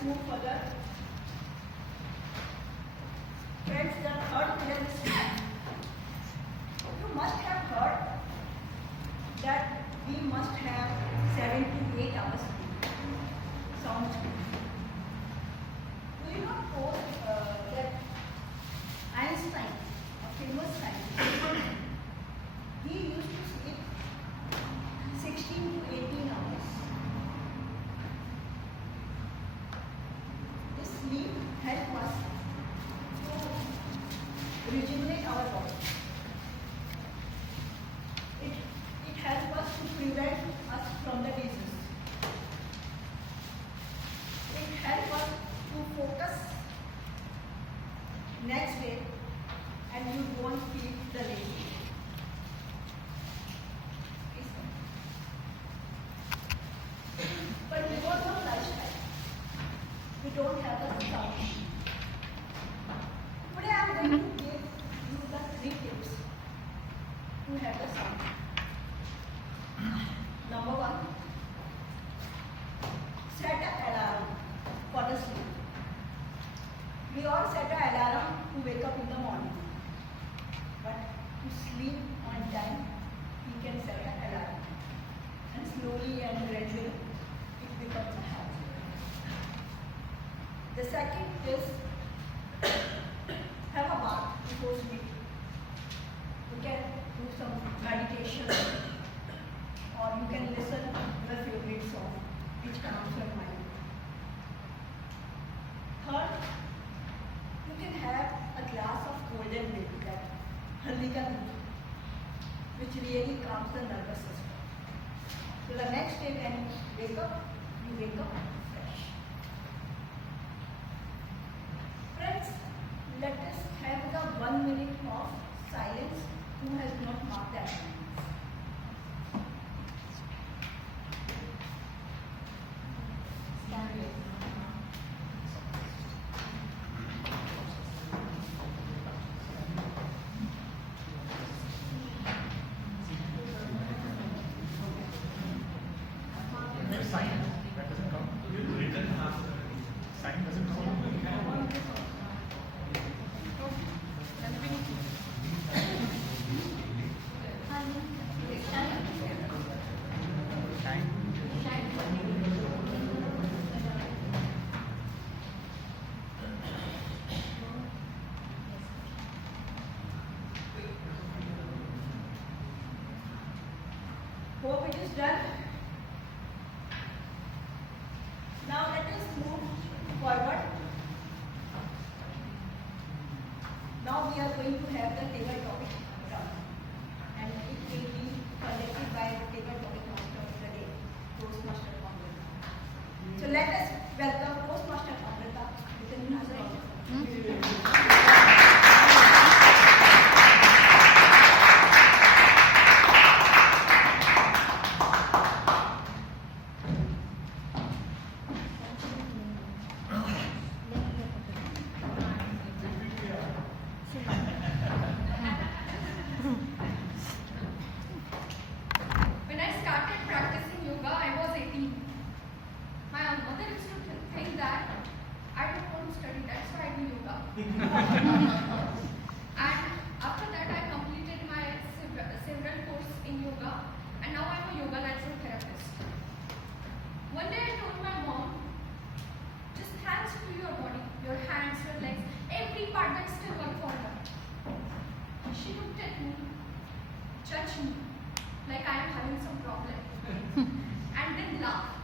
let's move further. Friends, the third pillar is sleep. You must have heard that we must have 7 to 8 hours sleep, sound sleep. Do you not know that Einstein, a famous scientist, he used to sleep 16 to 18 hours. This sleep helps us to rejuvenate our body. It helps us to prevent us from the disease. It helps us to focus next day and you won't feel the lazy. But because of lifestyle, we don't have the sound. Today I am going to give you the 3 tips to have the sound. Number 1, set an alarm for the sleep. We all set an alarm to wake up in the morning. But to sleep on time, we can set an alarm. And slowly and gradually, it becomes a habit. The second is have a bath before sleep. You can do some meditation or you can listen to your favorite song which calms your mind. Third, you can have a glass of golden milk, that halika milk, which really calms the nervous system. So the next day when you wake up fresh. Friends, let us have the 1 minute of silence. Who has not marked that? Hope it is done. Now let us move forward. Now we are going to have the table topic round, and it will be conducted by the table topic master of the day, Toastmaster Agnel. So let us welcome Toastmaster Agnel with an introduction. And after that I completed my several courses in yoga, and now I'm a yoga natural therapist. One day I told my mom, just thanks to your body, your hands, your legs, every part that still work for her. She looked at me, judged me like I am having some problem, and then laughed.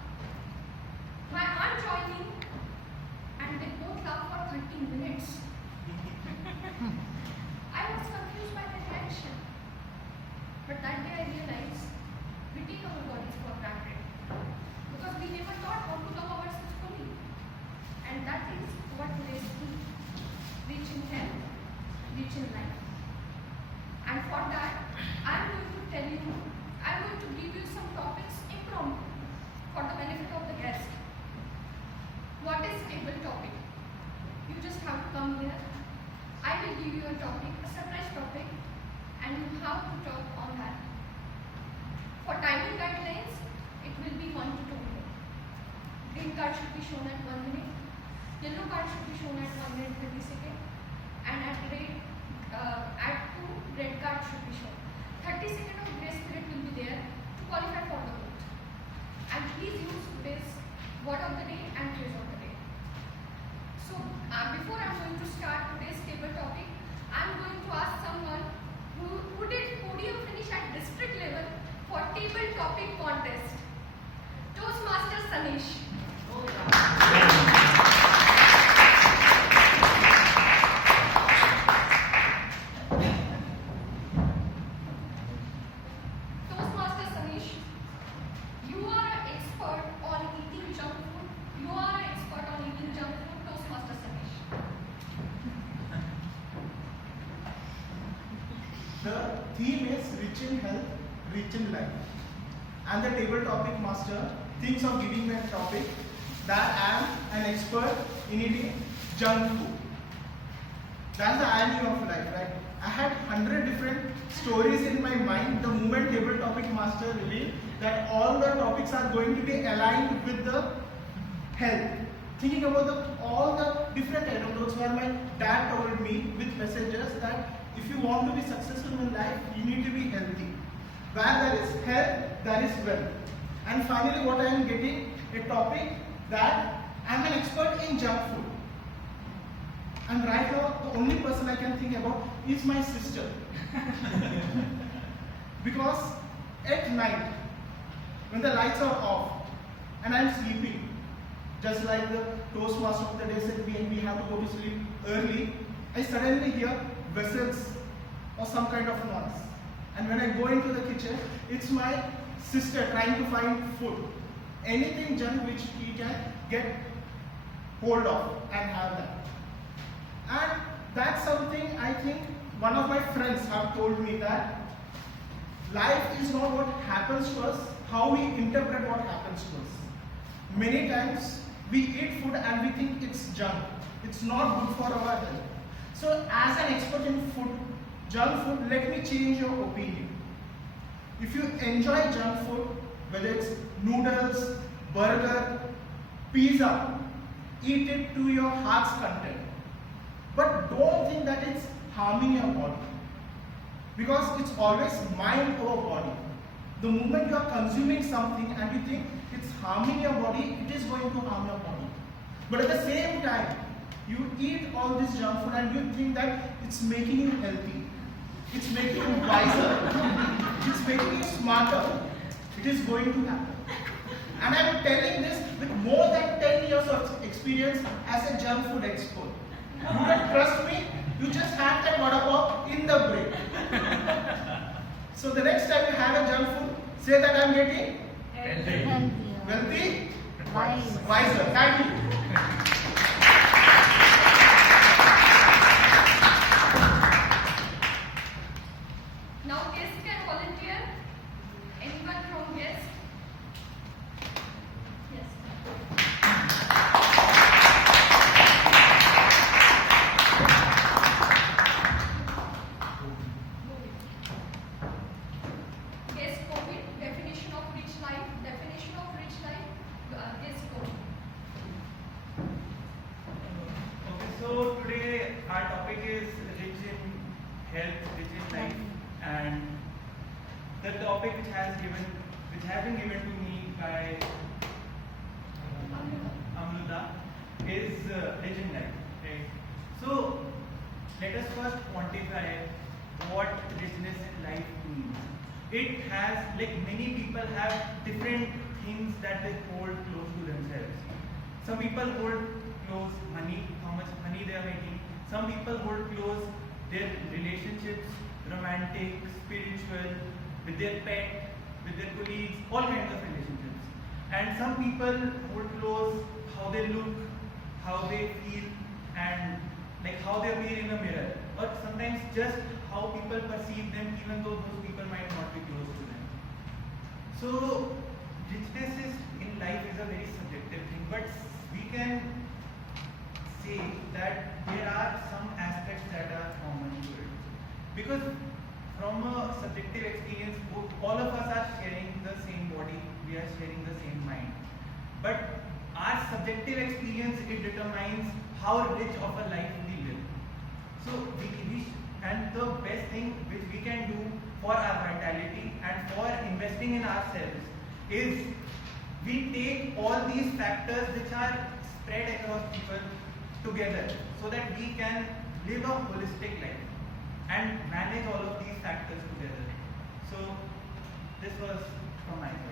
My aunt joined in and they both laughed for 30 minutes. I was confused by the reaction. But that day I realized we take our bodies for granted because we never thought how to love ourselves fully. And that is what leads to reach in health, reach in life. And for that, I'm going to tell you, I'm going to give you some topics impromptu for the benefit of the guest. What is table topic? You just have to come here. I will give you a topic, a surprise topic, and you have to talk on that. For timing guidelines, it will be 1 to 2 minutes. Green card should be shown at 1 minute. Yellow card should be shown at 1 minute 30 seconds, and at 2 red card should be shown. 30 seconds of grace period will be there to qualify for the vote. And please use today's word of the day and phrase of the day. So before I'm going to start today's table topic, I'm going to ask someone who did podium finish at district level for table topic contest. Toastmasters Sanish. Toastmasters Sanish, you are an expert on eating junk food. You are an expert on eating junk food. Toastmasters Sanish. The theme is rich in health, rich in life. And the table topic master thinks of giving me a topic that I am an expert in eating junk food. That's the irony of life, right? I had 100 different stories in my mind the moment table topic master revealed that all the topics are going to be aligned with the health. Thinking about all the different anecdotes where my dad told me with messages that if you want to be successful in life, you need to be healthy. Where there is health, there is wealth. And finally, what I am getting a topic that I am an expert in junk food. And right now, the only person I can think about is my sister. Because at night, when the lights are off and I am sleeping, just like the Toastmaster of the day said, we have to go to sleep early, I suddenly hear vessels or some kind of noise. And when I go into the kitchen, it's my sister trying to find food. Anything junk which he can get hold of and have that. And that's something I think one of my friends have told me that life is not what happens to us, how we interpret what happens to us. Many times we eat food and we think it's junk. It's not good for our health. So as an expert in food, junk food, let me change your opinion. If you enjoy junk food, whether it's noodles, burger, pizza, eat it to your heart's content. But don't think that it's harming your body. Because it's always mind over body. The moment you are consuming something and you think it's harming your body, it is going to harm your body. But at the same time, you eat all this junk food and you think that it's making you healthy. It's making you wiser. It's making you smarter. It is going to happen. And I am telling this with more than 10 years of experience as a junk food expert. You don't trust me? You just have that vada pav in the break. So the next time you have a junk food, say that I am getting wealthy, wiser. Thank you. Now guest can volunteer. Anyone from guest? Yes. Guest COVID, definition of rich life. Definition of rich life. Guest COVID. Okay, so today our topic is rich in health, rich in life, and the topic which has been given to me by Amruta is rich in life. Right? So let us first quantify what richness in life means. It has, like many people have different things that they hold close to themselves. Some people hold close money, how much money they are making. Some people hold close their relationships, romantic, spiritual, with their pet, with their colleagues, all kinds of relationships. And some people hold close how they look, how they feel, and like how they appear in a mirror. Or sometimes just how people perceive them, even though those people might not be close to them. So richness in life is a very subjective thing, but we can say that there are some aspects that are common to it. Because from a subjective experience, all of us are sharing the same body, we are sharing the same mind. But our our subjective experience, it determines how rich of a life we live. So and the best thing which we can do for our vitality and for investing in ourselves is we take all these factors which are spread across people together so that we can live a holistic life and manage all of these factors together. So this was from my side.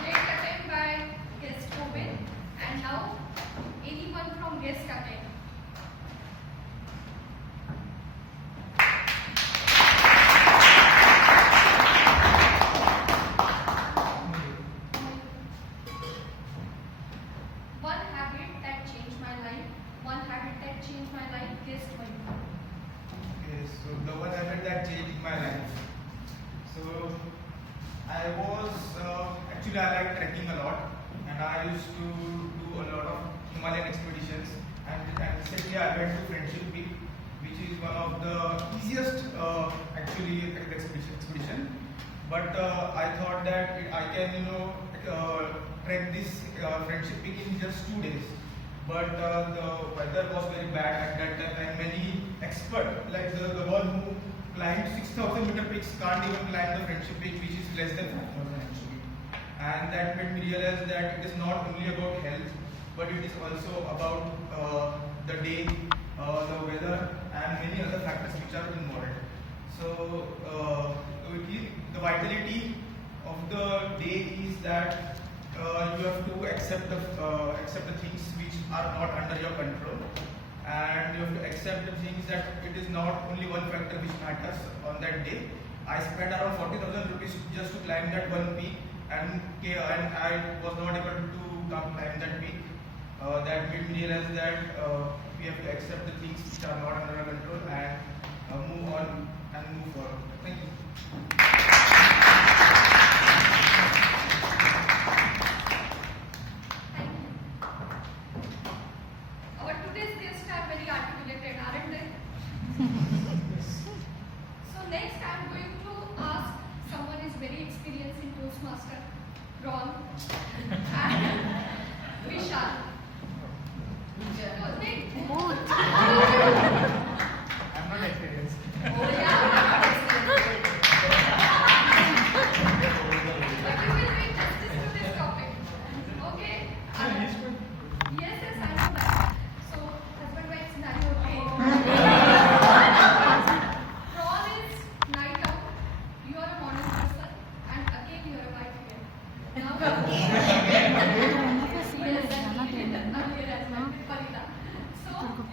Great attempt by guest Tobin. And now, anyone from guest attempt. One habit that changed my life. One habit that changed my life. Guest one. Okay, so the one habit that changed my life. So I was actually I like trekking a lot, and I used to do a lot of Himalayan expeditions. And recently I went to Friendship Peak, which is one of the easiest actually expedition. But I thought that I can trek this Friendship Peak in just 2 days. But the weather was very bad at that time, and many experts, like the one who climbed 6,000-meter peaks, can't even climb the Friendship Peak, which is less than 5,000 actually. And that made me realize that it is not only about health, but it is also about the day, the weather, and many other factors which are involved. So the vitality of the day is that you have to accept the things which are not under your control, and you have to accept the things that it is not only one factor which matters on that day. I spent around 40,000 rupees just to climb that one peak, and I was not able to climb that peak. That made me realize that we have to accept the things which are not under our control and move on and move forward. Thank you. Thank you. Our today's guests are very articulated, aren't they? So next I'm going to ask someone who is very experienced in Toastmaster, Ron and Vishal. Both. I'm not experienced. Oh yeah. But you will do justice to this topic. Okay? Yes, I know that. So, husband-wife scenario, okay? Ron is night out, you are a morning person, and again you are a wife again. Now,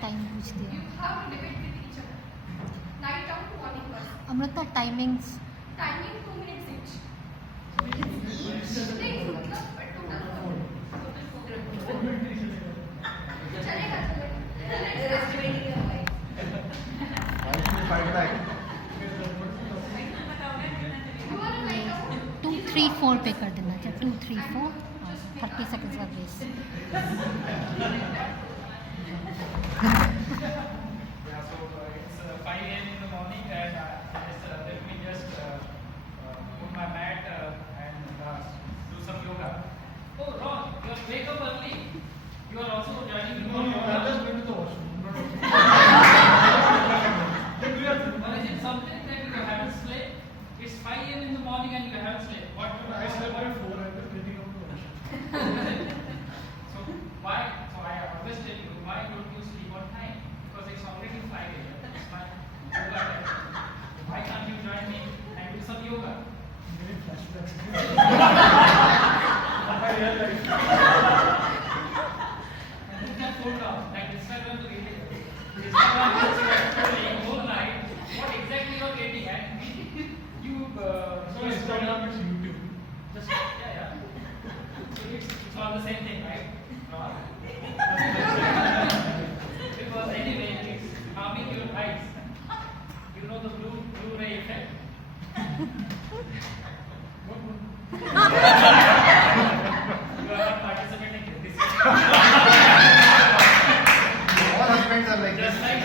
time पूछ you दिया have to debate with each other. Night out, morning person. Amrita timings Timing 2 minutes each. नहीं, मतलब चलेगा Fight back. You are a night out. 2 3 4 पे कर देना चाहिए 2 3 4 30 seconds का break Yeah, so it's 5 a.m. in the morning, and let me just put my mat and do some yoga. Oh, Ron, you wake up early. You are also joining the morning yoga. just went to the washroom. Or is it something that you haven't slept? It's 5 a.m. in the morning and you haven't slept. What? I slept at 4. I was getting up to washroom. So why? So I always tell you, why don't you sleep on time? Because it's already 5 a.m. It's my yoga time. Why can't you join me and do some yoga? Getting flashbacks. My real life. And put that phone down, like Instagram to read it. Instagram is scrolling whole night. What exactly you are getting at? You So Instagram is YouTube. just yeah. So it's all the same thing, right? No. Because anyway, it's harming your eyes. You know the blue ray effect. You are not participating in this. All husbands are like Just this. like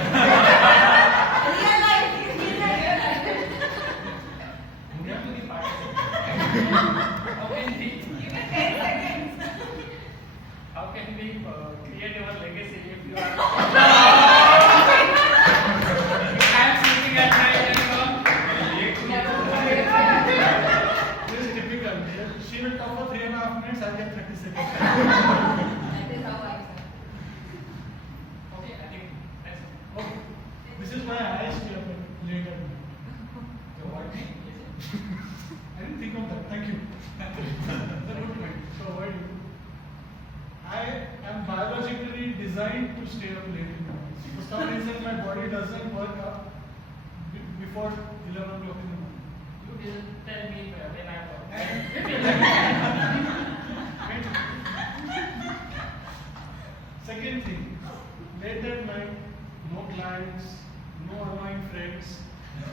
Real life, real life. I'm sleeping at night and This is typical. She will talk for 3.5 minutes, I'll get 30 seconds. That is how I am. okay, I think that's Okay. This is why I stay up late at night. so what is it? I didn't think of that. Thank you. That's a good point. So why do you? I am biologically designed to stay up late in the night. For some reason, my body doesn't work up before 11 o'clock in the morning. You didn't tell me when I was. Second thing, late at night, no clients, no annoying friends.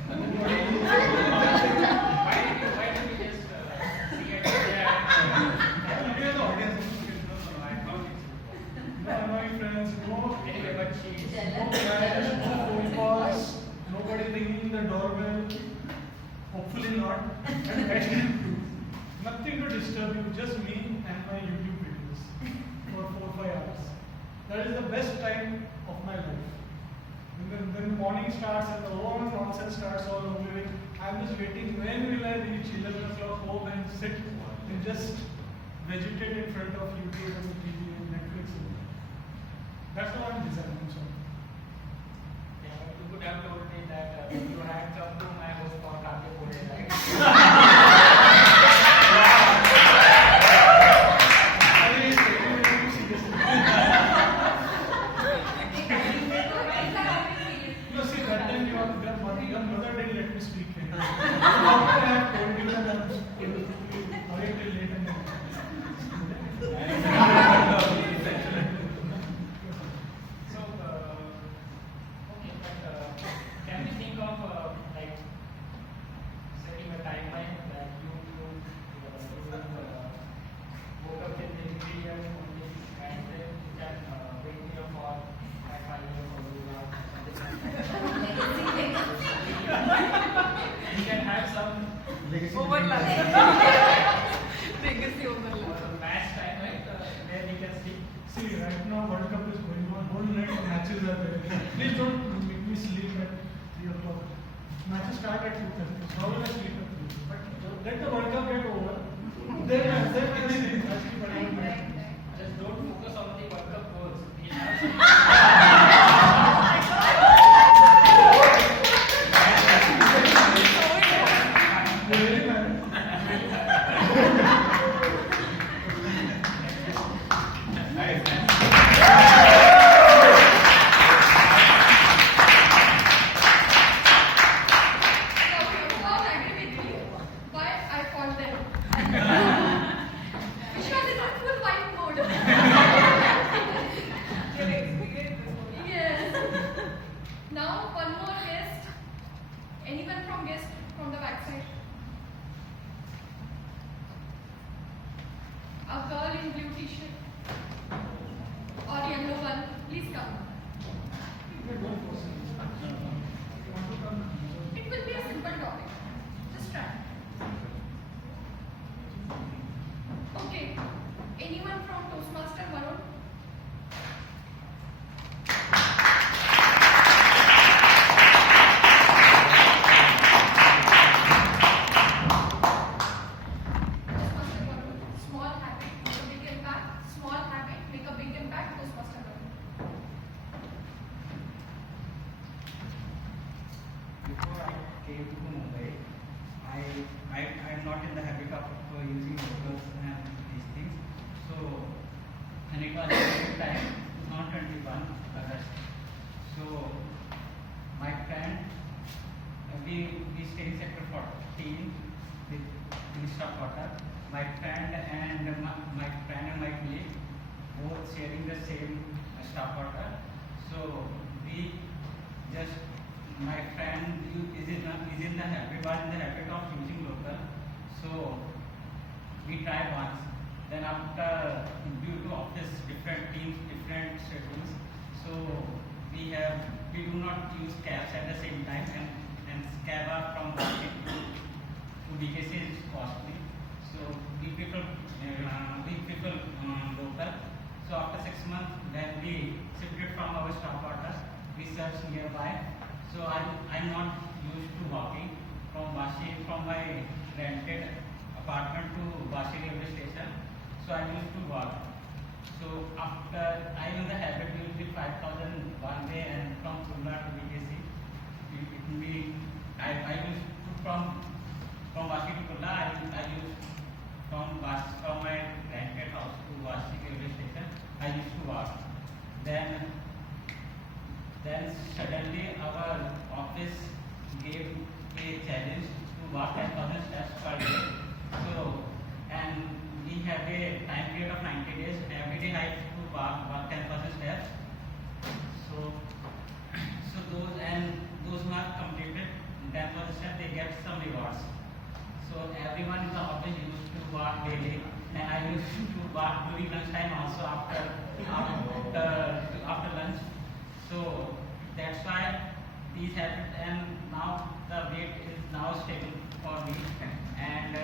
Why don't you just see it there? You are the audience. I don't think No annoying friends, no, so. Anyway, but she is. no clients, no phone calls, nobody ringing the doorbell. Hopefully not. And best in two. Nothing to disturb you, just me and my YouTube videos for 4-5 hours. That is the best time of my life. When the morning starts and the whole nonsense starts all over it, I'm just waiting when will I reach 11 o'clock home and sit and just vegetate in front of YouTube and TV and Netflix. That's how I'm designing. So. Yeah, but you could have told me that you had come to my house for Kake Pore, right? No, see, that time your mother didn't let me speak. After I have told you that I'm awake till late at night. So, okay, but can we think of like setting a timeline that you woke up in the 3 years only and then you can wait here for 5 years or something like that? You can have some Overlap. Legacy overlap. match time, right? Where we can sleep. See, right now World Cup is going on. Whole night matches are there. Please don't make me sleep at 3 o'clock. Matches start at 2:30. So how will I sleep at 3? But let the World Cup get over. Then I sleep. I sleep at 1 night. Just don't focus on the World Cup goals. We have some. Really, man? A girl in blue t-shirt or yellow one, please come. It will be a simple topic. Just try. Okay. Anyone from Toastmaster Varun? Toastmaster Varun. Small habit, make a big impact. Small habit, make a big impact. Toastmaster Varun. Before I came to Mumbai, I'm not in the habit of using locals and these things. So, and it was a good time, 2021 August. So, my friend, we stay in sector 14 with Minister of Water. My friend and my colleague both sharing the same staff water. So, we just my friend is in the habit of using local, so we tried once. Then after, due to office different teams, different schedules, so we do not use cabs at the same time, and cab are from market to BKC is costly. So we prefer local. So after 6 months, then we shifted from our stop quarters. We searched nearby. So I'm not used to walking from Vashi, from my rented apartment to Vashi railway station. So I used to walk. So after I'm in the habit, we will be 5,000 one way, and from Pune to BKC, it will be I used to from Vashi to Pune. I used from my rented house to Vashi railway station. I used to walk. Then suddenly our office gave a challenge to walk 10,000 steps per day. So, and we have a time period of 90 days. Every day I have to walk 10,000 steps. So those who have completed 10,000 steps, they get some rewards. So everyone in the office used to walk daily, and I used to walk during lunchtime also after lunch. So that's why these habits, and now the weight is now stable for me, and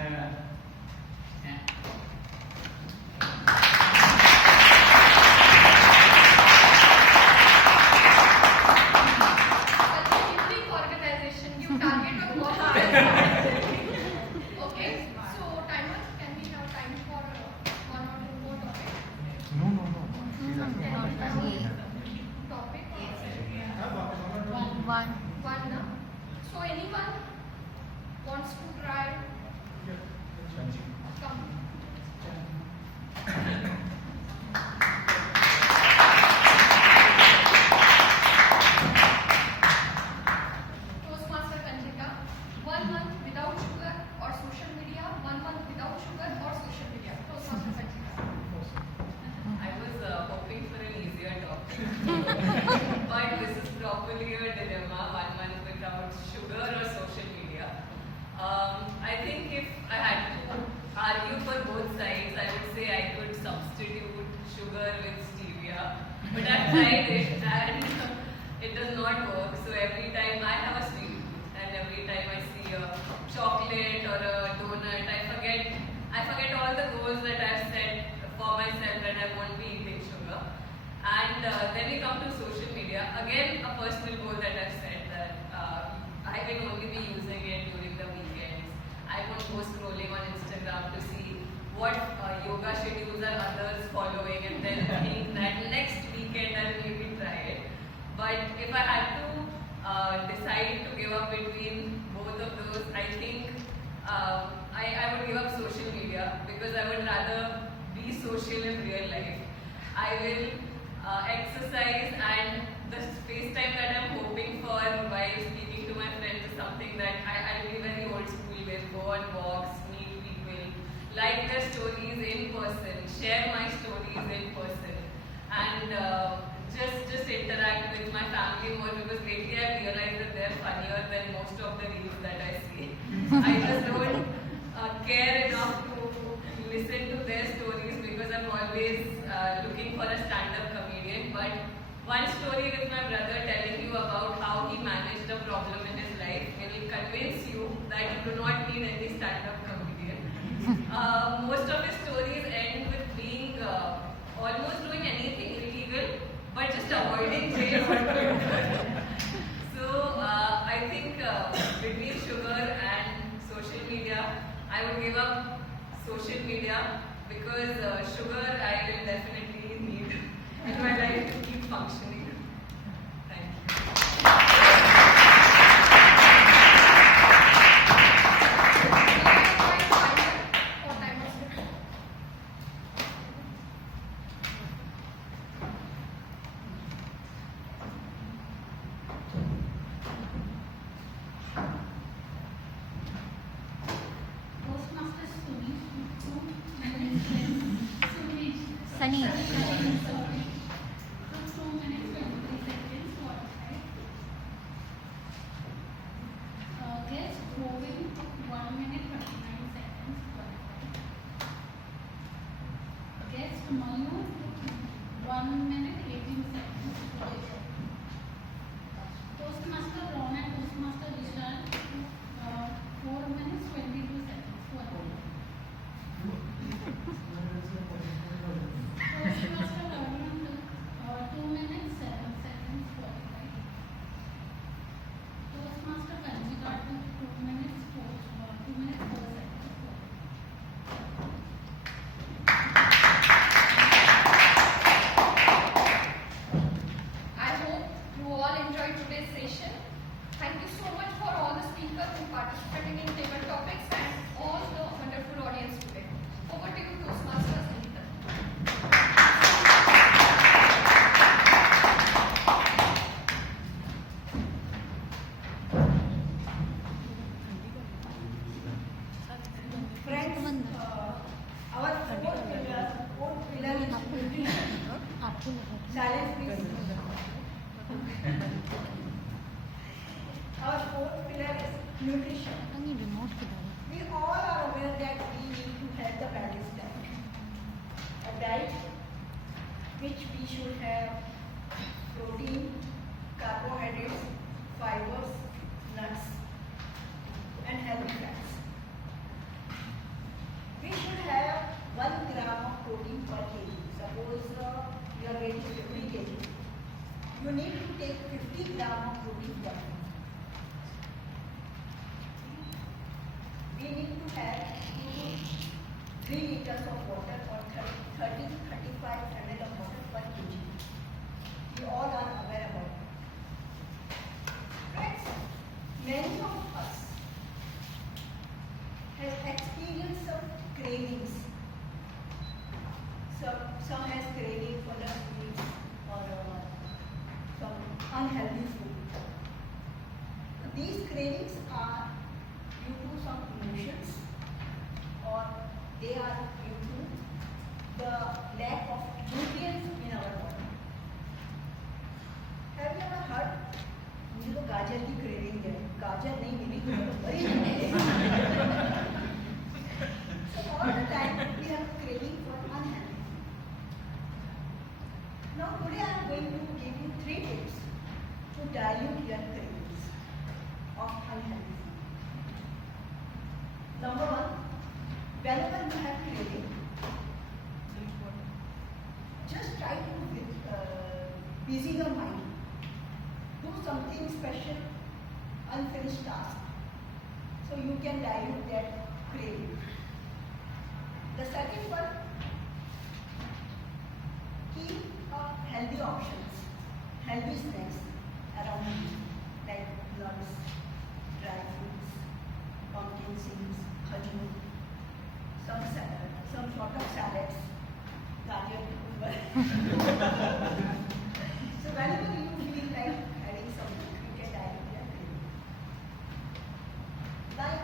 Organization, you target on what? Okay, so timer, can we have time for one or two more topics? Topic? One. One, na? So anyone wants to try? Come. Toastmaster Kanchika, 1 month without sugar or social media, 1 month without sugar or social media. Toastmaster Kanchika. I was hoping for an easier topic, but this is probably a dilemma, 1 month without sugar or social media. I think if I had to argue for both sides, I would say I could substitute sugar with stevia, but I've tried it and it does not work. So every time I have a sweet tooth, and every time I see a chocolate or a donut, I forget all the goals that I've set for myself that I won't be eating sugar. And then we come to social media. Again, a personal goal that I've set that I will only be using it during the weekends. I won't go scrolling on Instagram to see what yoga schedules are others following, and then think that next weekend I'll maybe try it. But if I had to decide to give up between both of those, I think I would give up social media, because I would rather be social in real life. I will exercise, and the space time that I'm hoping for while speaking to my friends is something that I'll be very old school with. Go on walks, meet people, like their stories in person, share my stories in person, and just interact with my family more, because lately I realized that they're funnier than most of the reels that I see. I just don't care enough to listen to their stories, because I'm always looking for a stand-up comedian. But one story with my brother telling you about how he managed a problem in his life will convince you that you do not need any stand-up comedian. Most of his stories end with being almost doing anything illegal, but just avoiding jail altogether. So I think between sugar and social media, I would give up social media, because sugar I will definitely need in my life to keep functioning. Thank you. Sunny. Guess moving 1 minute 29 seconds. Guess Manu 1 minute 18 seconds. Toastmaster Ron and Toastmaster Vishal 4 minutes 22 seconds. Toastmaster is nutrition. Silence, please. Our fourth pillar is nutrition. Remote किधर है? We all are aware that we need to have the balanced diet. A diet which we should have protein, carbohydrates, fibers, nuts, and healthy fats. We should have 1 gram of protein per kg. Suppose your weight is 50 kg. You need to take 50 gram of protein per kg. We need to have 2 to 3 liters of water or 30 to 35 ml of water per kg. We all are aware about it. Friends, many of us have experienced some cravings. Some has craving for the sweets or some unhealthy food. These cravings are due to some emotions or they are due to the lack of nutrients in our body. Have you ever heard मुझे तो गाजर की craving है, गाजर नहीं मिली तो बड़ी So all the time we have craving for unhealthy food. Now today I am going to give you 3 tips to dilute your cravings of unhealthy food. Number 1, whenever you have craving, just try to busy your mind. Do something special, unfinished task, so you can dilute that craving. The second one, keep healthy options, healthy snacks around you, like nuts, dry fruits, pumpkin seeds, khajur, some sort of salads, gajar, so whenever you feel like having something, you can dilute your craving. Like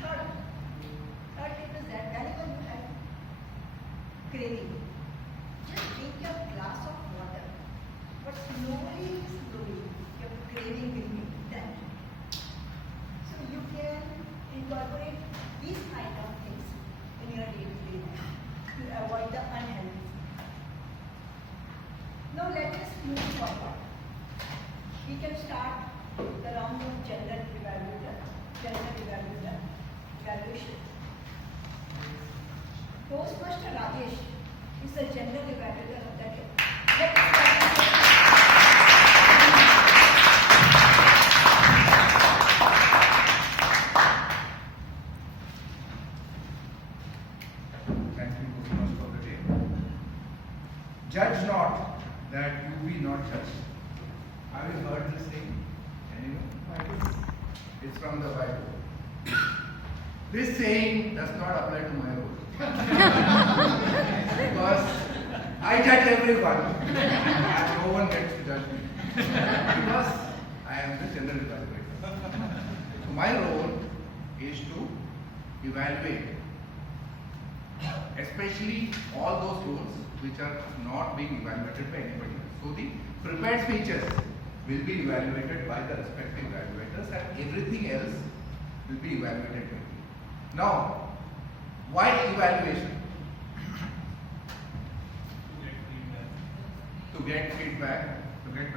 third tip is that whenever you have craving, just drink your glass of water, but slowly your craving will be done. So you can incorporate these kind of things in your day-to-day life to avoid the unhealthy food. Now let us move forward. We can start the round of general evaluation. Toastmaster Rajesh is the general evaluator of the day. Let us start. Thank you so much for the day. Judge not that you be not judged. Have you heard this thing? Anyone? It's from the Bible. This saying does not apply to my role. Because I judge everyone and no one gets to judge me. Because I am the general evaluator. So my role is to evaluate, especially all those roles which are not being evaluated by anybody else. So the prepared speeches will be evaluated by the respective evaluators and everything else will be evaluated by me. Now, why evaluation? To get feedback, to get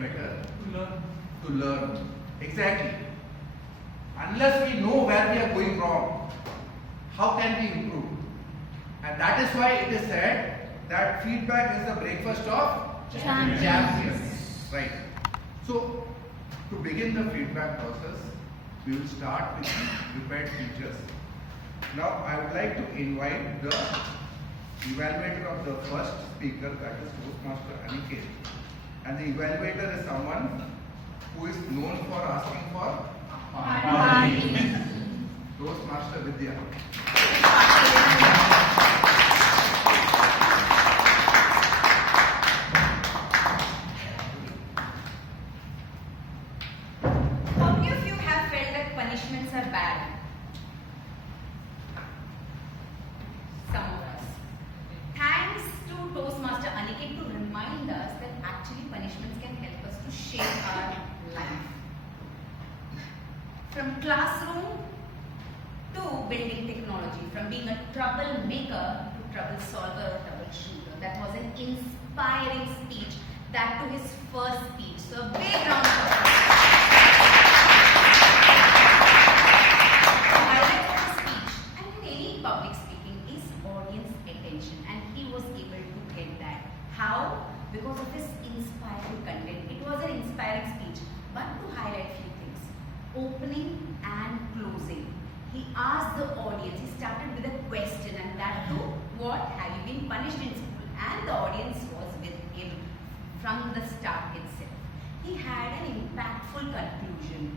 better, to learn. Exactly. Unless we know where we are going wrong, how can we improve? And that is why it is said that feedback is the breakfast of champions. Right. So, to begin the feedback process, we will start with the prepared features. Now, I would like to invite the evaluator of the first speaker, that is Toastmaster Aniket. And the evaluator is someone who is known for asking for money. Toastmaster Vidya. How many of you have felt that punishments are bad? Some of us. Thanks shape our life. From classroom to building technology, from being a troublemaker to trouble solver or troubleshooter. That was an inspiring speech, that to his first speech. So a big round of applause. The highlight of the speech and in any public speaking is audience attention, and he was able to get that. How? Because of his inspiring content. It was an inspiring speech, but to highlight few things. Opening and closing. He asked the audience, he started with a question, and that too, what? Have you been punished in school? And the audience was with him from the start itself. He had an impactful conclusion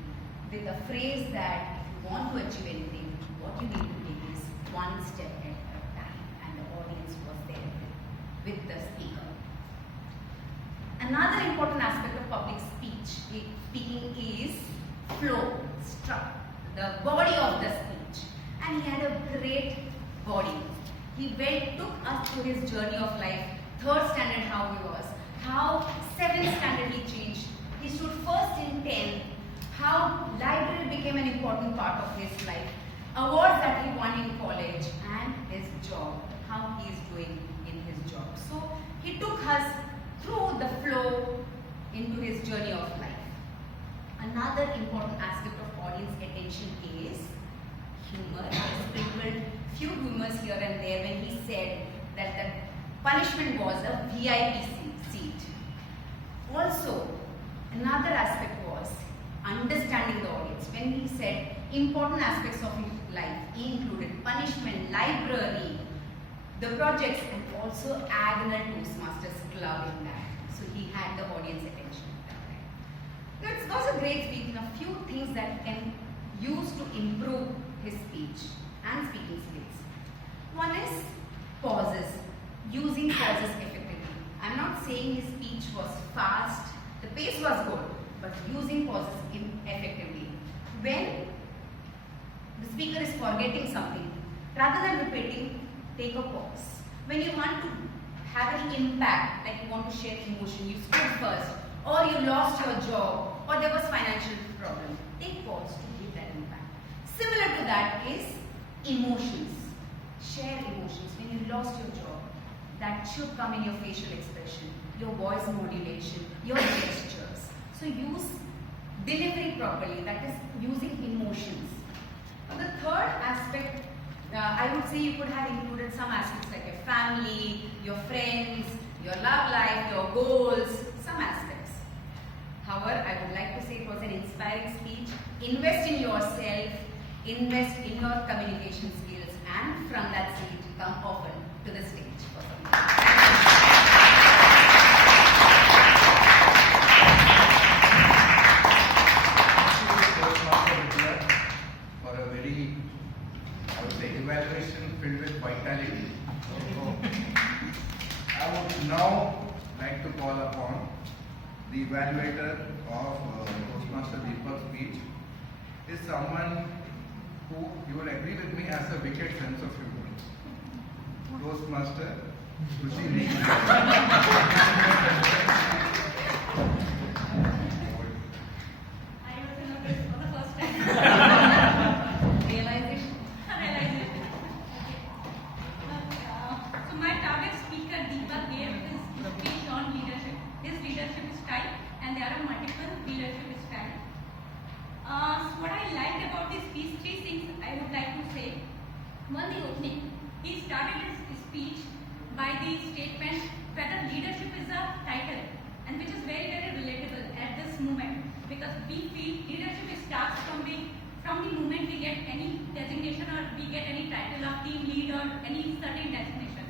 with a phrase that if you want to achieve anything, what you need to take is one step at a time, and the audience was there with the speaker. Another important aspect of public speaking is flow, the body of the speech, and he had a great body. He took us through his journey of life. 3rd standard how he was, how 7th standard he changed. He stood first in 10. How library became an important part of his life. Awards that he won in college, and his job, how he is doing in his job. So he took us through the flow into his journey of life. Another important aspect of audience attention is humor. He sprinkled few humors here and there when he said that the punishment was a VIP seat. Also, another aspect was understanding the audience. When he said important aspects of his life, he included punishment, library, the projects, and also Agnel Toastmasters club in that. So he had the audience attention. Now, it was a great speech, and a few things that he can use to improve his speech and speaking skills. One is pauses, using pauses effectively. I'm not saying his speech was fast, the pace was good, but using pauses effectively. When the speaker is forgetting something, rather than repeating, take a pause. When you want to have an impact, like you want to share emotion, you stood first, or you lost your job, or there was financial problem, take pause to give that impact. Similar to that is emotions. Share emotions. When you lost your job, that should come in your facial expression, your voice modulation, your gestures. So use delivery properly, that is using emotions. Now the 3rd aspect, I would say you could have included some aspects like your family, your friends, your love life, your goals, some aspects. However, I would like to say it was an inspiring speech. Invest in yourself, invest in your communication skills, and from that seat, come often to the stage for some time. For a very, I would say, evaluation filled with vitality. So, I would now like to call upon the evaluator of Toastmaster Deepak's speech is someone who, you will agree with me, has a wicked sense of humor. Toastmaster Sushi. I was in this for the first time. Realization. Realization. So my target speaker Deepak gave his speech on leadership, his leadership style, and there are multiple leadership styles. So what I liked about this speech, 3 things I would like to say. One, the opening. He started his speech by the statement whether leadership is a title, and which is very, very relatable at this moment, because we feel leadership starts from the moment we get any designation or we get any title of team lead or any certain designation.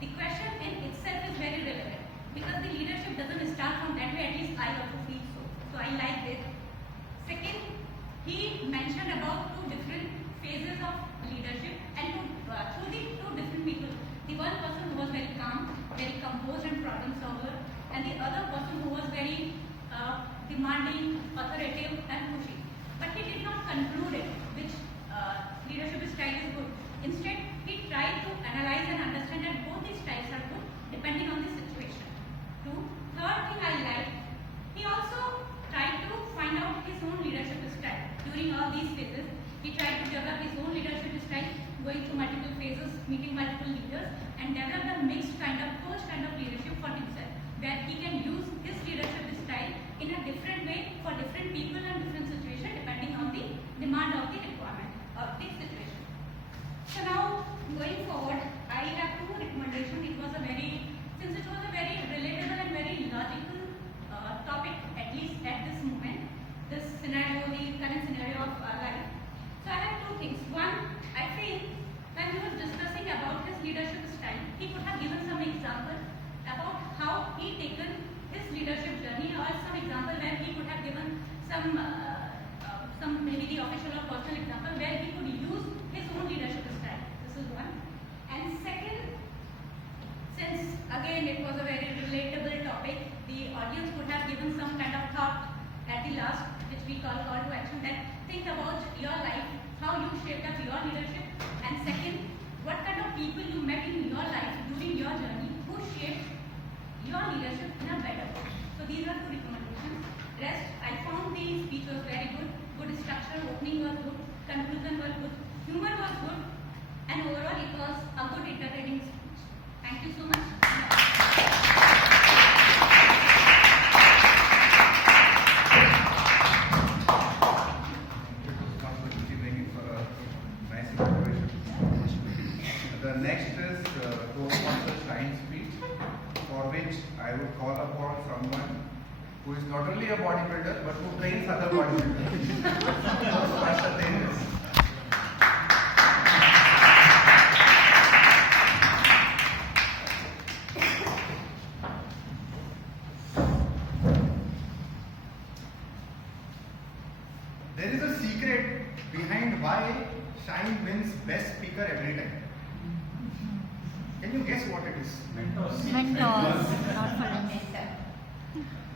The question in itself is very relevant, because the leadership doesn't start from that way, at least I also feel so. So I like this. Second, he mentioned about 2 different phases of leadership, and through the 2 different people. The one person who was very calm, very composed and problem solver, and the other person who was very demanding, authoritative and pushy. But he did not conclude it, which leadership style is good. Instead, he tried to analyze and understand that both these styles are good depending on the situation. 2. Third thing I liked, he also again, it was a very relatable topic. The audience could have given some kind of thought at the last, which we call to action, that think about your life, how you shaped up your leadership, and second, what kind of people you met in your life during your journey who shaped your leadership in a better way. So these are 2 recommendations. Rest, I found the speech was very good. Good structure, opening was good, conclusion was good, humor was good, and overall it was a good entertaining speech. Thank you so much. The next is Toastmaster Shine speech, for which I would call upon someone who is not only a bodybuilder but who trains other bodybuilders. Toastmaster Dennis. There is a secret behind why Shine wins Best Speaker every time. Can you guess what it is? Mentors, not friends.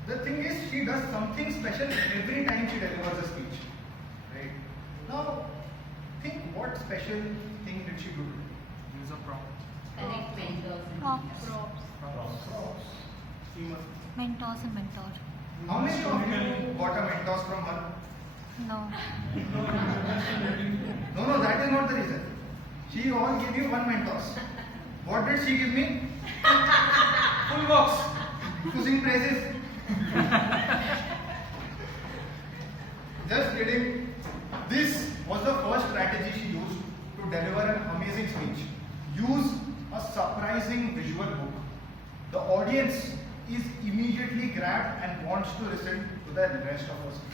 The thing is, she does something special every time she delivers a speech. Right? Now, think what special thing did she do? Use a prompt. Connect mentors and Props. Props. Mentors and mentor. How many of you got a mentors from her? No. No, that is not the reason. She all gave you 1 mentors. What did she give me? Full box to sing praises. Just kidding. This was the first strategy she used to deliver an amazing speech. Use a surprising visual hook. The audience is immediately grabbed and wants to listen to the rest of her speech.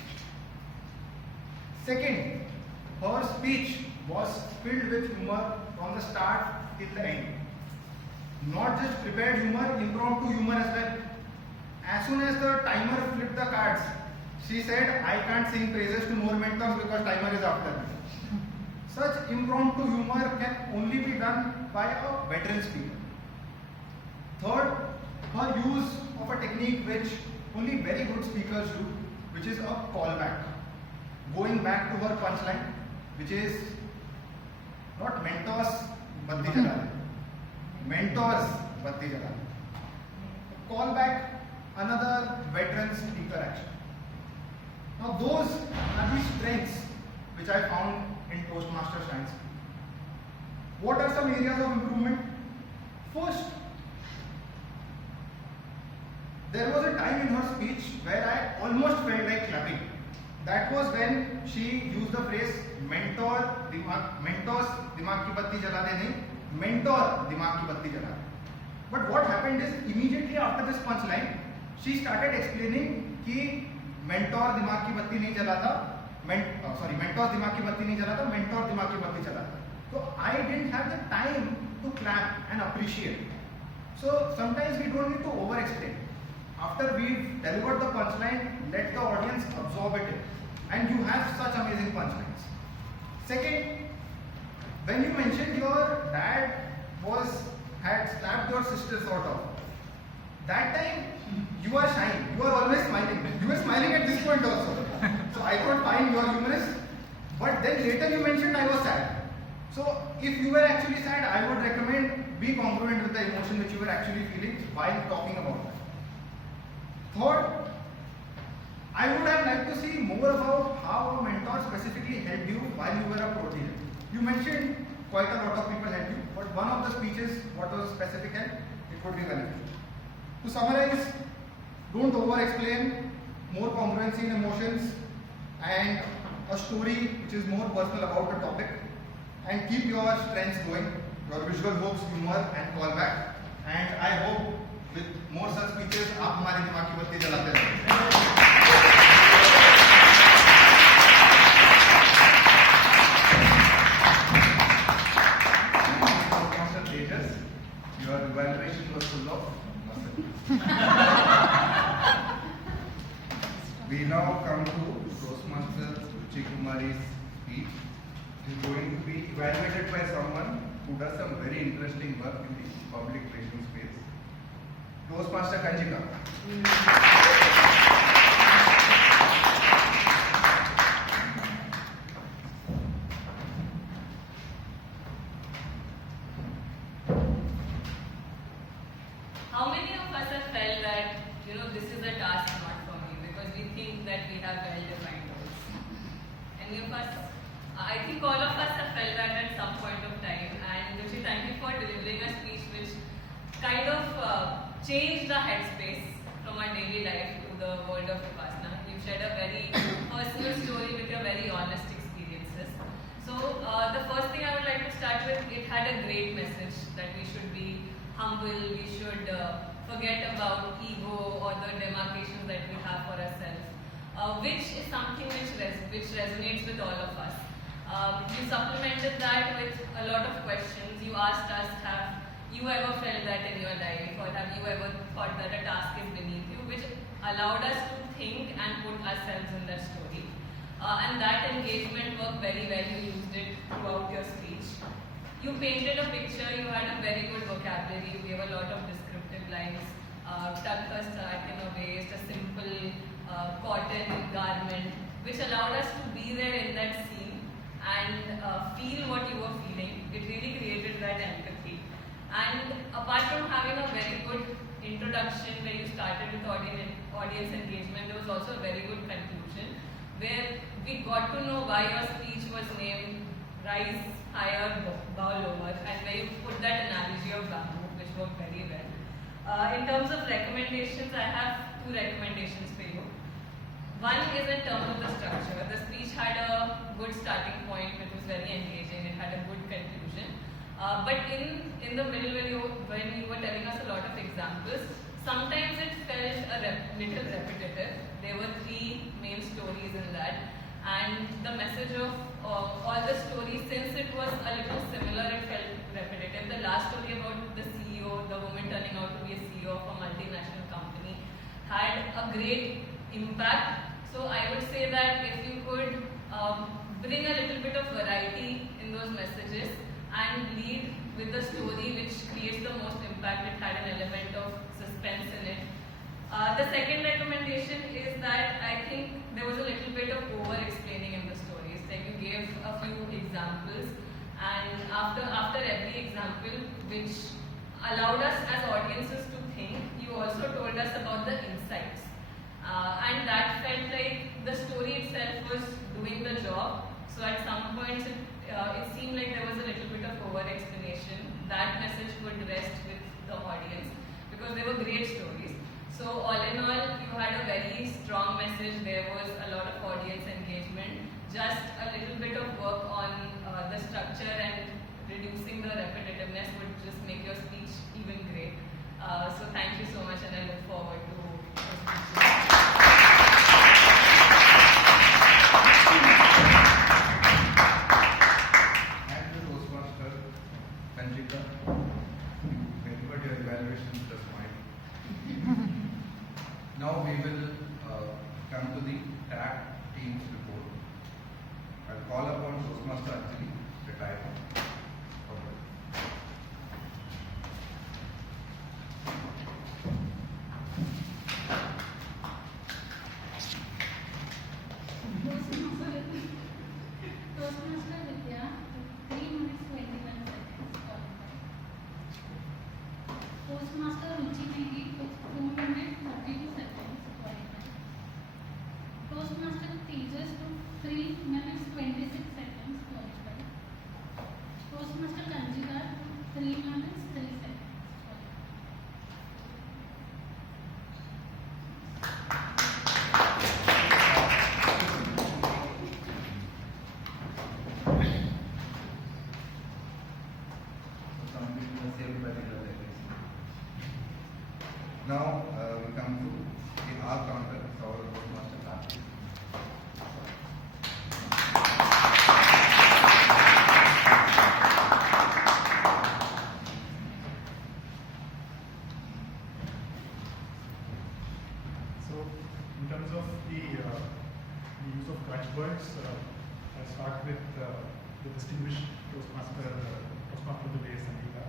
Second, her speech was filled with humor from the start till the end. Not just prepared humor, impromptu humor as well. As soon as the timer flipped the cards, she said, I can't sing praises to more mentors because timer is after me. Such impromptu humor can only be done by a veteran speaker. Third, her use of a technique which only very good speakers do, which is a callback. Going back to her punchline, which is not mentors, batti jala de. Mentors, batti jala de. Callback, another veteran speaker action. Now those are the strengths which I found in Toastmasters Science. What are some areas of improvement? First, there was a time in her speech where I almost felt like clapping. That was when she used the phrase mentors dimag ki batti jala de nahi, mentor dimag ki batti jala de. But what happened is immediately after this punchline, she started explaining कि mentor दिमाग की बत्ती नहीं जलाता, mentors दिमाग की बत्ती नहीं जलाता, mentor दिमाग की बत्ती जलाता. So I didn't have the time to clap and appreciate. So sometimes we don't need to over-explain. After we've delivered the punchline, let the audience absorb it, and you have such amazing punchlines. Second, when you mentioned your dad had slapped your sister sort of, that time you are shy, you are always smiling. You were smiling at this point also. So I thought fine, you are humorous. But then later you mentioned I was sad. So if you were actually sad, I would recommend be congruent with the emotion which you were actually feeling while talking about that. Third, I would have liked to see more about how a mentor specifically helped you while you were a pro leader. You mentioned quite a lot of people helped you, but one of the speeches, what was specific help, it would be valuable. To summarize, don't over-explain, more congruency in emotions, and a story which is more personal about the topic, and keep your strengths going, your visual hooks, humor, and callback. And I hope with more such speeches, आप हमारी दिमाग की बत्ती जलाते रहें. Your evaluation was full of muscle. We now come to Toastmasters Ruchi Kumari's speech. It is going to be evaluated by someone who does some very interesting work in the public relations space. Toastmaster Kanjika. How many of us have felt that, this is a task not for me because we think that we have well-defined goals? Any of us? I think all of us have felt that at some point of time. And Ruchi, thank you for delivering a speech which kind of changed the headspace from our daily life to the world of Vipassana. You've shared a very personal story with your very honest experiences. So the first thing I would like to start with, it had a great message that we should be humble, we should forget about ego or the demarcations that we have for ourselves, which is something which resonates with all of us. You supplemented that with a lot of questions. You asked us, have you ever felt that in your life, or have you ever thought that a task is beneath you, which allowed us to think and put ourselves in that story. And that engagement worked very well. You used it throughout your speech. You painted a picture, you had a very good vocabulary, you gave a lot of descriptive lines, tuck a sack in a waist, a simple cotton garment, which allowed us to be there in that scene and feel what you were feeling. It really created that empathy. And apart from having a very good introduction where you started with audience engagement, there was also a very good conclusion where we got to know why your speech was named Rise Higher, Bow Lower, and where you put that analogy of bamboo, which worked very well. In terms of recommendations, I have 2 recommendations for you. One is in terms of the structure. The speech had a good starting point, which was very engaging. It had a good conclusion. But in the middle, when you were telling us a lot of examples, sometimes it felt little repetitive. There were 3 main stories in that. And the message of all the stories, since it was a little similar, it felt repetitive. The last story about the CEO, the woman turning out to be a CEO of a multinational company, had a great impact. So I would say that if you could bring a little bit of variety in those messages and lead with the story which creates the most impact, it had an element of suspense in it. The second recommendation is that I think there was a little bit of over-explaining in the stories. Like you gave a few examples, and after every example, which allowed us as audiences to think, you also told us about the insights. And that felt like the story itself was doing the job. So at some points, it seemed like there was a little bit of over-explanation. That message could rest with the audience because they were great stories. So all in all, you had a very strong message. There was a lot of audience engagement. Just a little bit of work on the structure and reducing the repetitiveness would just make your speech even great. So thank you so much, and I look forward to your speech. And the Toastmaster Kanjika, delivered your evaluation just fine. Now we will come to the tag team's report. I'll call upon Toastmaster Anjali, retired. Toastmaster Vidya, 3 minutes 21 seconds qualified. Toastmaster Ruchi Negi took 2 minutes 32 seconds qualified. Toastmaster Tejas took 3 minutes 26 seconds qualified. Toastmaster Kanjika took 3 minutes 3 seconds qualified. Now we come to the R counter, our Toastmaster Karthik. So, in terms of the use of catchwords, I'll start with the distinguished Toastmaster of the day, Sangeeta.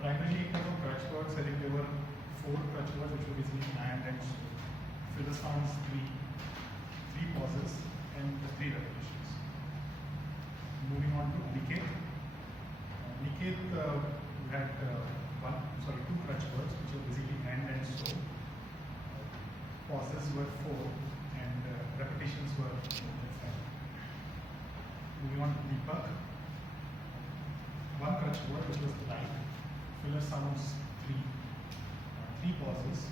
Primarily, in terms of catchwords, words, I think there were 4 crutch words which were basically and so. Filler sounds 3 pauses and 3 repetitions. Moving on to Niket. Niket, we had 2 crutch words which were basically and so. Pauses were 4 and repetitions were 5. Moving on to Deepak. 1 crutch word which was like. Filler sounds 3 pauses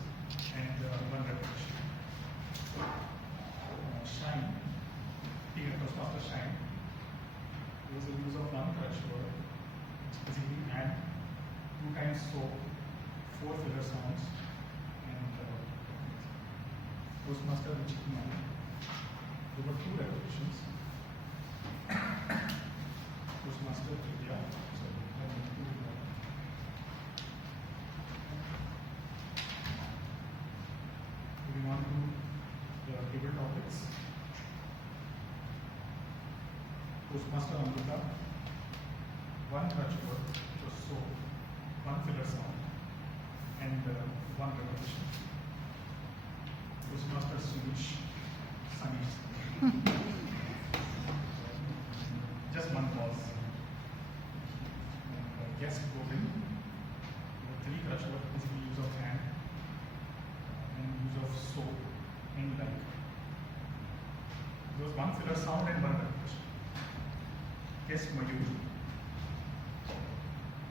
and 1 repetition. Shine. Agnel Toastmasters shine. There was a use of 1 crutch word, which is basically and 2 times so, 4 filler sounds, and Toastmaster which is now. There were 2 repetitions. Toastmaster India. Moving on to the table topics. Toastmaster Amrita, 1 crutch word, which was so, 1 filler sound, and 1 repetition. Toastmaster Suresh, Sunny. Just 1 pause. And guest Govind, 3 crutch word, basically use of hand, and use of so, and like. There was 1 filler sound and 1 repetition. Yes, Mayur.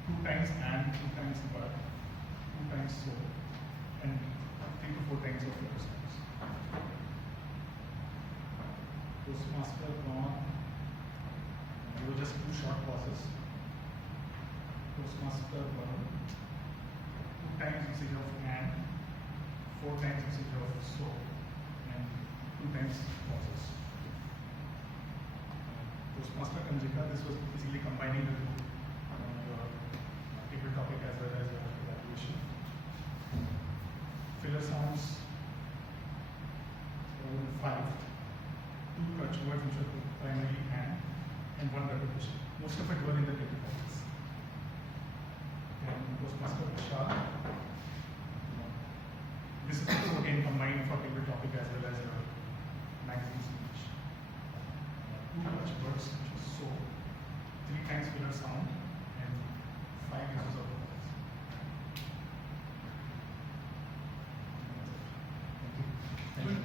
2 times and, 2 times but, 2 times so, and 3 to 4 times of filler sounds. Toastmaster gone. There were just 2 short pauses. Toastmaster Varun. 2 times usage of and, 4 times usage of so, and 2 times pauses. Toastmaster Kanjika, this was basically combining the 2, table topic as well as evaluation. Filler sounds 5, 2 crutch words which are primarily and 1 repetition. Most of it were in the table topics. And Toastmaster Vishal. This is also again combined for table topic as well as magazine speech. 2 crutch words, which is so, 3 times filler sound, and 5 uses of words. Thank you.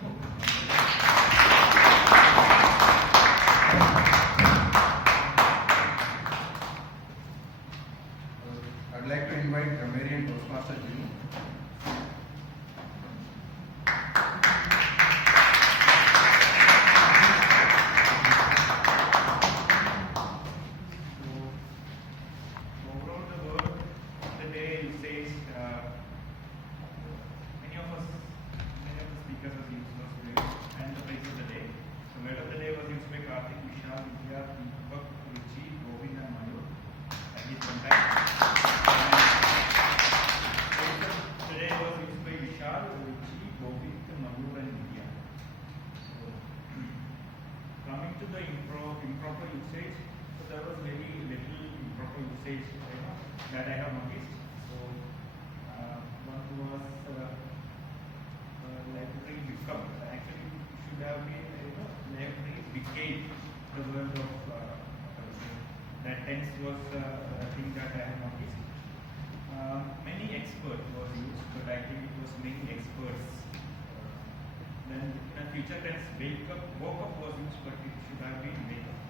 I'd like to invite Grammarian Toastmaster Jimmy. Overall, the word of the day says many of the speakers have used those words, and the phrase of the day. The word of the day was used by Karthik, Vishal, Vidya, Deepak, Ruchi, Govind, and Mayur. Thank you for that. Today was used by Vishal, Ruchi, Govind, Mayur, and Vidya. So, coming to the improper usage, so there was very little improper usage that I have noticed. So, one was library become. Actually, it should have been library became the word of that tense was a thing that I have noticed. Many experts was used, but I think it was many experts. Then in a future tense, woke up was used, but it should have been wake up.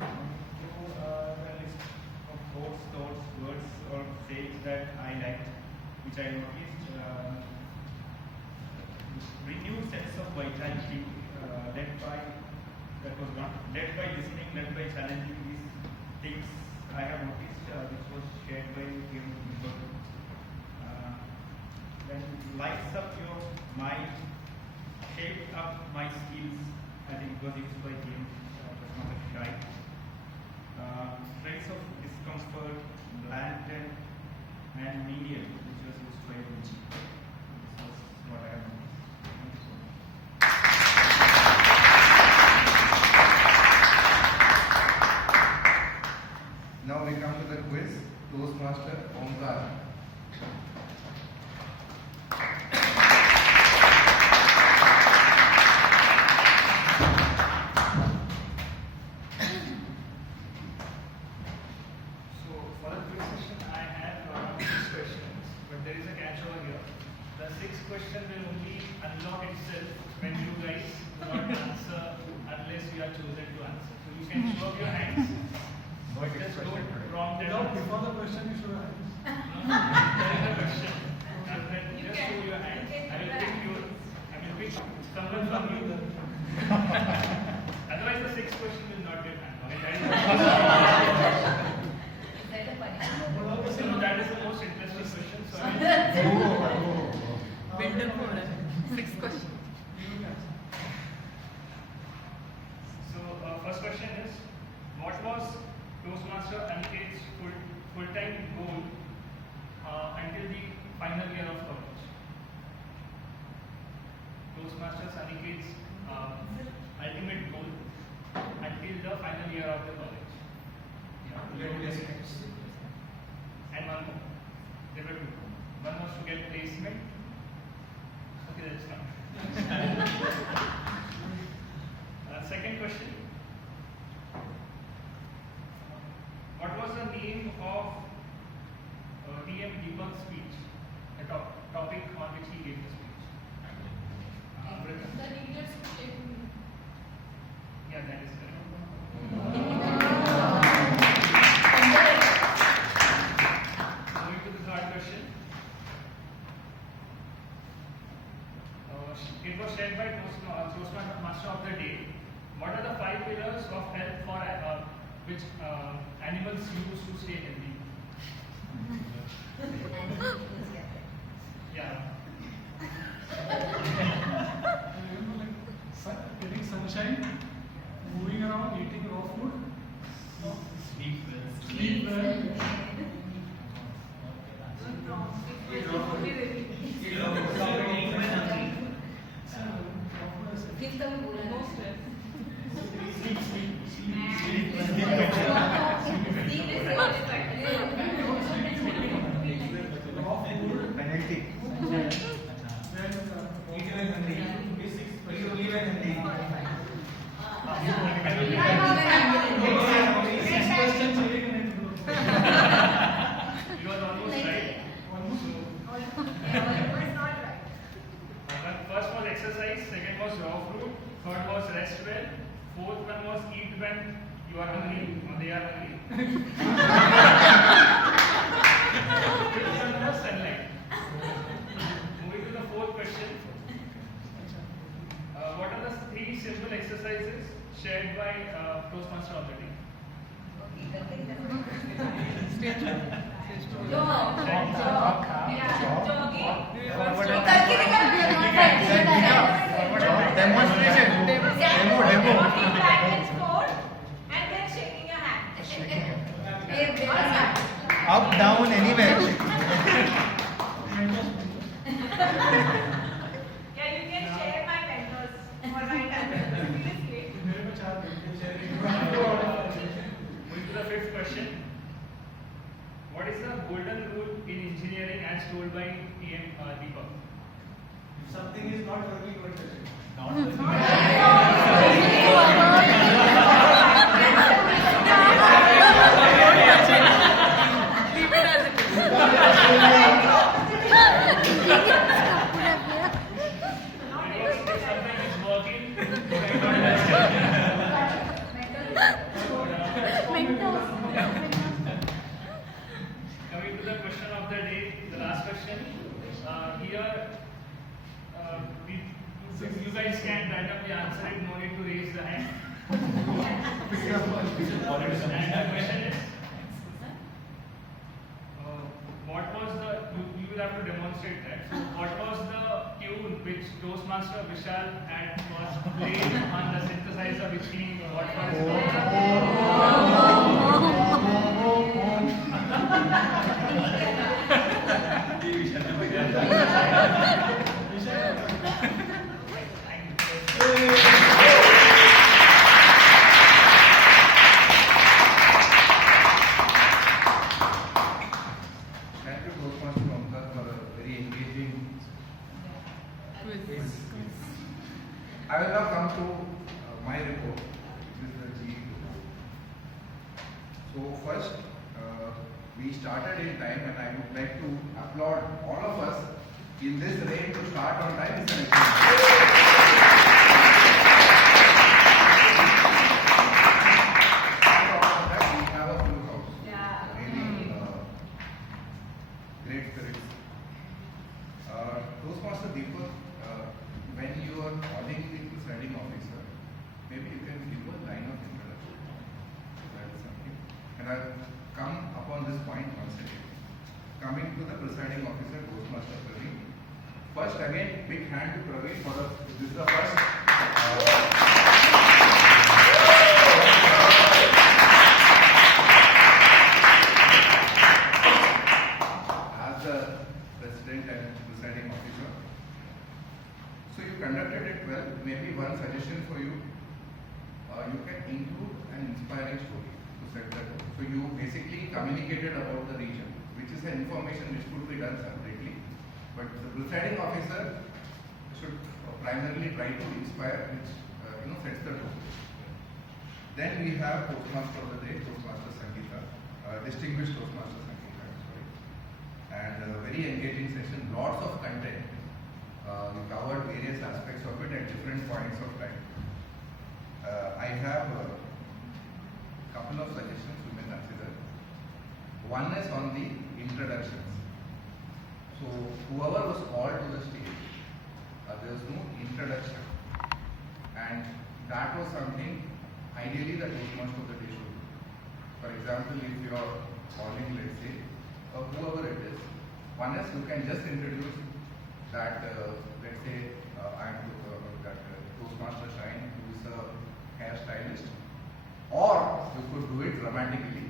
The list of thoughts, words, or sayings that I liked, which I noticed. Renewed sense of vitality, led by listening, led by challenging these things I have noticed, which was shared by Kim. Then lights up your mind, shaped up my skills. I think it was used by Kim. Was not a shy. Trace of discomfort, blanket, and medium, which was used by Ruchi. This was what I have noticed. Thank you so much. Now we come to the quiz. Toastmaster Omkar. So for the quiz session, I have 6 questions, but there is a catch over here. The 6th question will only unlock itself when you guys do not answer unless you are chosen to answer. So you can show up your hands, but just don't prompt them. Before the question, you should have. There is a question. And then just show your hands. I will pick someone from you. Otherwise, the 6th question will not get unlocked. So that is the most interesting question. So Sixth question. So first question is, what was Toastmaster Aniket's full-time goal until the final year of college? Toastmasters Aniket's ultimate goal until the final year of the college. And one more. There were 2. One was to get placement. Okay, that's fine. Second question. What was the name of TM Deepak's speech? The topic on which he gave the speech? The leaders who take me. Yeah, that is correct. Moving to the third question. It was shared by Toastmaster of the day. What are the 5 pillars of health for which animals use to stay healthy? Yeah. Getting sunshine, moving around, eating raw food, sleep well. You are almost right. First was exercise, second was raw fruit, third was rest well, fourth one was eat when you are hungry or they are hungry. Fifth one was sunlight. Moving to the 4th question. What are the 3 simple exercises shared by Toastmaster of the day? Demonstration. Demo. Up, down, anywhere. Yeah, you can share my mentors or my mentors. Moving to the 5th question. What is the golden rule in engineering as told by TM Deepak? If something is not working, don't touch it. If something is working, coming to the question of the day, the last question. Here, you guys can randomly answer it, no need to raise the hand. And the question is, what was the, you will have to demonstrate that. So what was the tune which Toastmaster Vishal had was played on the synthesizer which he got for his we started in time, and I would like to applaud all of us in this rain to start on time. It's an great spirits. Toastmaster Deepak, when you are calling the presiding officer, maybe you can give a line of introduction. That is something. And I'll come upon this point once again. Coming to the presiding officer, Toastmaster Praveen. First, again, big hand to Praveen for the. This is the first. As the president and presiding officer. So you conducted it well. Maybe one suggestion for you. You can include an inspiring story to set the tone. So you basically communicated about the region, which is an information which could be done separately. But the presiding officer should primarily try to inspire, which sets the tone. Then we have Toastmaster of the Day, Toastmaster Sangeeta, distinguished Toastmaster Sangeeta, sorry. And a very engaging session, lots of content. We covered various aspects of it at different points of time. I have a couple of suggestions you may consider. One is on the introductions. So whoever was called to the stage, there was no introduction, and that was something ideally the Toastmaster of the Day should do. For example, if you are calling, let's say, whoever it is, one is you can just introduce that, let's say, I am that Toastmaster Shine, who is a hairstylist, or you could do it dramatically.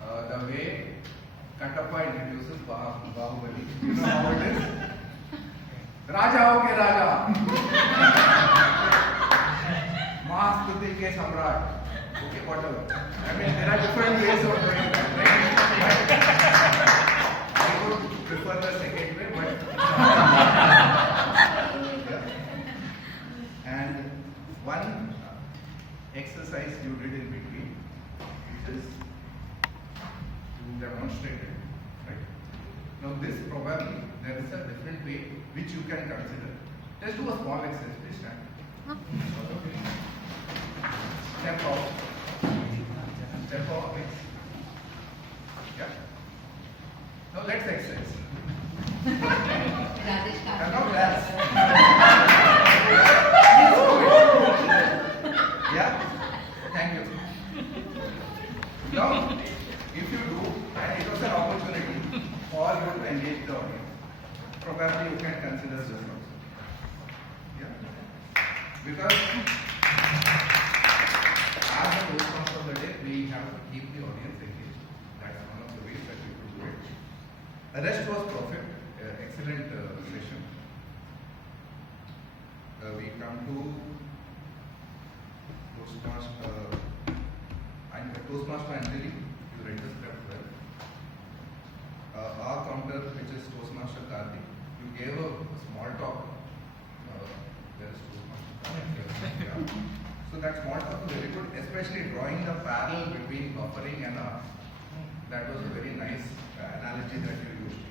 The way Katappa introduces Bahubali. You know how it is? Raja okay Raja. Mahastuti ke Samrat. Okay, whatever. I mean, there are different ways of doing that, right? I would prefer the second way, but yeah. And one exercise you did in between, which is you demonstrated, right? Now this probably there is a different way which you can consider. Let's do a small exercise, please stand. Step off. Step off, please. Yeah. Now let's exercise. Now dance. Yeah? Thank you. Now, if you do, and it was an opportunity for you to engage the audience, probably you can consider this also. Yeah? Because as a Toastmaster of the day, we have to keep the audience engaged. That's one of the ways that we could do it. The rest was perfect. Excellent session. We come to Toastmaster Anjali. You read the script well. Our counter, which is Toastmaster Karthik, you gave a small talk. There is Toastmaster. Yeah. So that small talk was very good, especially drawing the parallel between buffering and art. That was a very nice analogy that you used.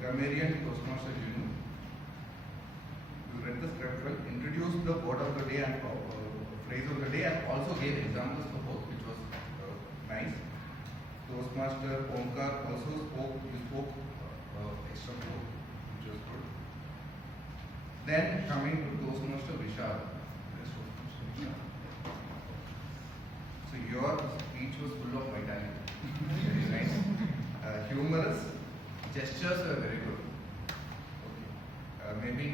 Grammarian Toastmaster Junu, you read the script well, introduced the word of the day and phrase of the day, and also gave examples for both, which was nice. Toastmaster Omkar also spoke extra more, which was good. Then coming to Toastmaster Vishal. So your speech was full of vitality. Very nice. Humorous. Gestures were very good. Okay. Maybe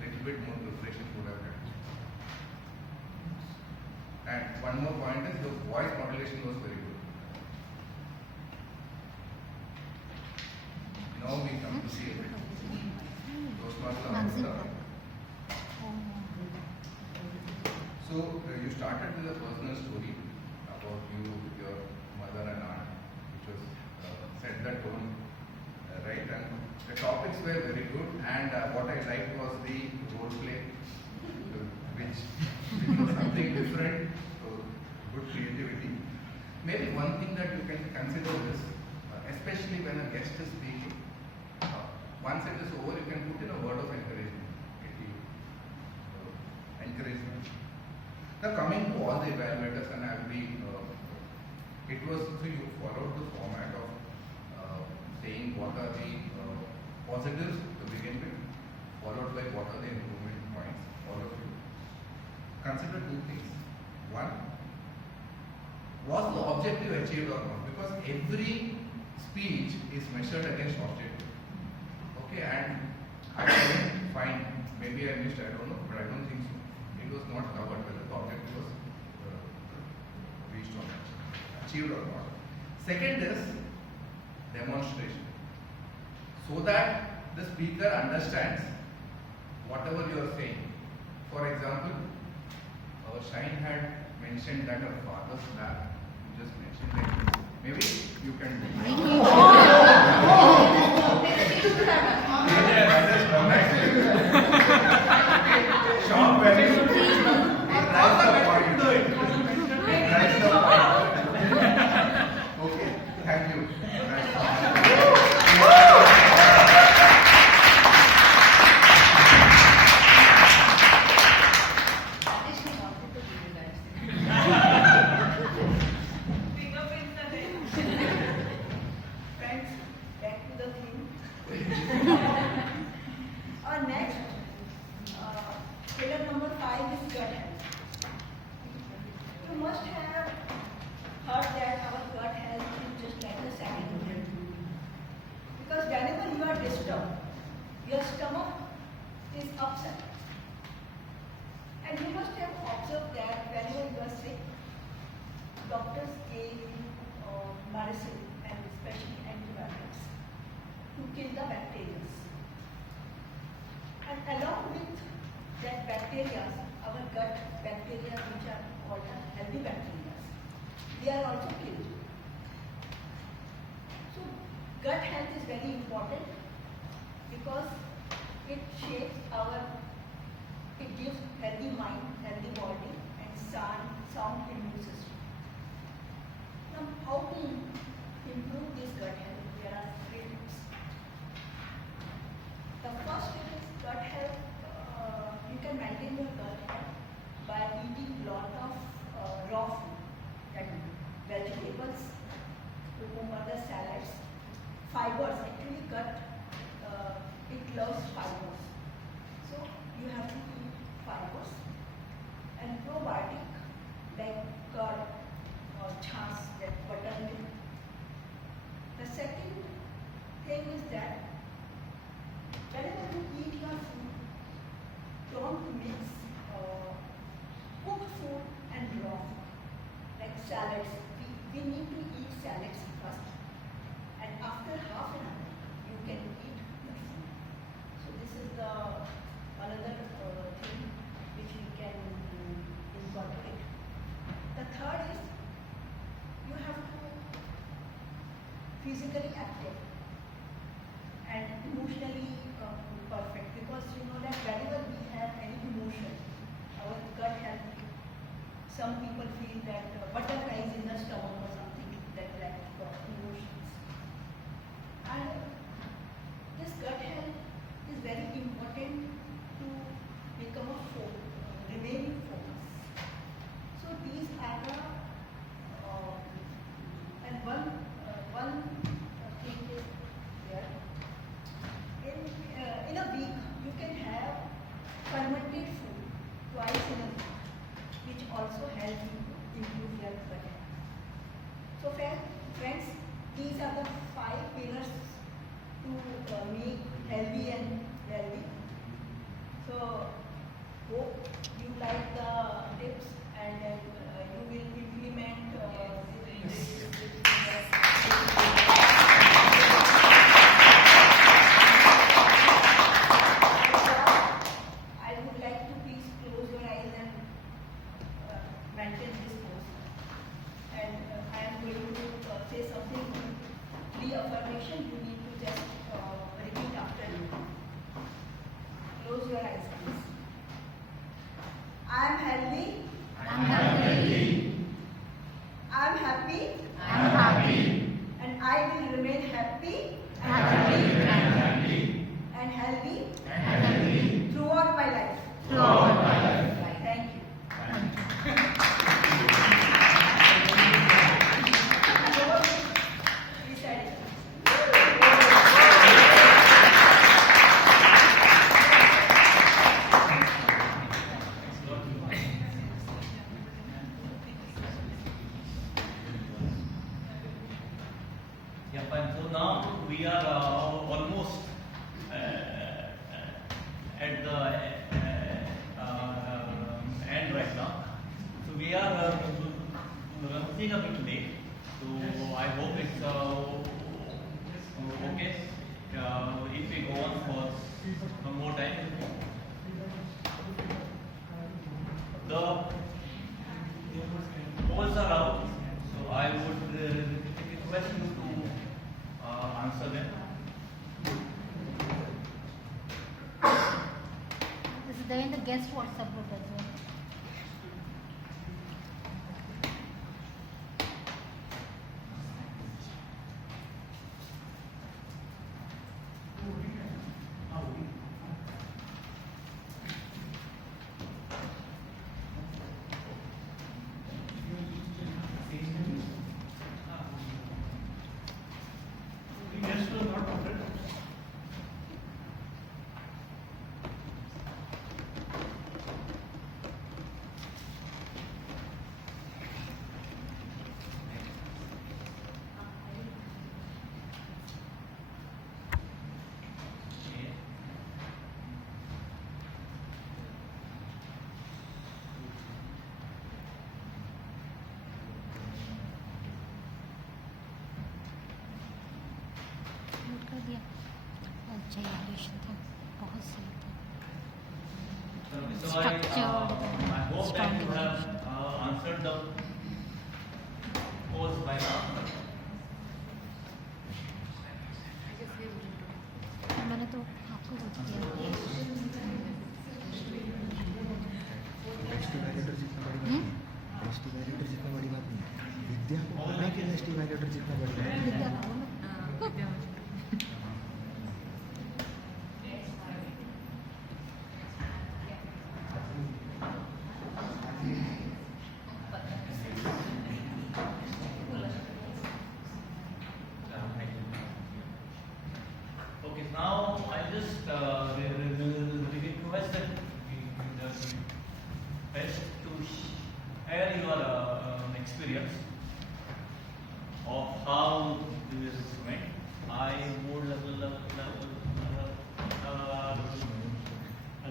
little bit more preparation would have helped. And one more point is the voice modulation was very good. Now we come to see it. Toastmaster Amrita. So you started with a personal story about you, your mother and aunt, which was set the tone, right? And the topics were very good, and what I liked was the role play, which was something different, so good creativity. Maybe one thing that you can consider is, especially when a guest is speaking, once it is over, you can put in a word of encouragement. Encouragement. Now coming to all the evaluators, and I'll be, it was, so you followed the format of saying what are the positives to begin with, followed by what are the improvement points, all of you. Consider two things. One, was the objective achieved or not? Because every speech is measured against objective. Okay, and I didn't find, maybe I missed, I don't know, but I don't think so. It was not covered whether the objective was reached or not, achieved or not. Second is demonstration. So that the speaker understands whatever you are saying. For example, Shine had mentioned that her father's lab. You just mentioned that. Maybe you can. Shock value. That's the point. That's the point. Okay, thank you. Friends, back to the theme. Our next pillar number 5 is gut health. You must have heard that our gut health is just like the second organ. Because whenever you are disturbed, your stomach is upset. And you must have observed that whenever you are sick, doctors gave you medicine and especially antibiotics to kill the bacteria. And along with that bacteria, our gut bacteria, which are called healthy bacteria, they are also killed. So gut health is very important because it shapes it gives healthy mind, healthy body, and sound immune system. Now, how to improve this gut health? There are 3 tips. The first tip is gut health. You can maintain your gut health by eating lot of raw food, like vegetables, cucumber, salads, fibers. Actually, gut it loves fibers, so you have to eat fibers and probiotic like curd or chas, that buttermilk. The second thing is that whenever you eat your food, don't mix cooked food and raw food, like salads. We need to eat salads first, and after half an hour, you can eat your food. So this is the another thing which we can incorporate. The third is you have to physically active and emotionally perfect, because you know that whenever we have any emotion, our gut health, some people feel that butterflies in the stomach or something like that emotions. And this gut health is very important to become a remaining focus. So these are the and one thing is there. In a week, you can have fermented food twice in a week, which also helps you improve your gut health. So friends, these are the 5 pillars to make healthy and wealthy. So hope you like the tips and you will implement I would like to please close your eyes and maintain this pose. And I am going to say something, 3 affirmation. You need to just repeat after me. Close your eyes, please. I am healthy. I'm healthy. I am happy. Yeah, fine. So now we are almost at the end right now. So we are running a bit late. So I hope it's okay if we go on for some more time. The polls are out, so I would request you to answer them. This is there in the guest WhatsApp group as well. Yes, no, not counted. Note कर दिया। अच्छा ये audition था, बहुत सही था। So I hope that you have answered the polls by now. मैंने तो आपको वोट किया। बेस्ट वैल्यूटर जितना बड़ी बात नहीं, बेस्ट वैल्यूटर जितना बड़ी बात नहीं, विद्या को पता कि बेस्ट वैल्यूटर जितना बड़ी बात नहीं। विद्या को बोलो। Okay, now I just request that the best to share your experience of how this went. I would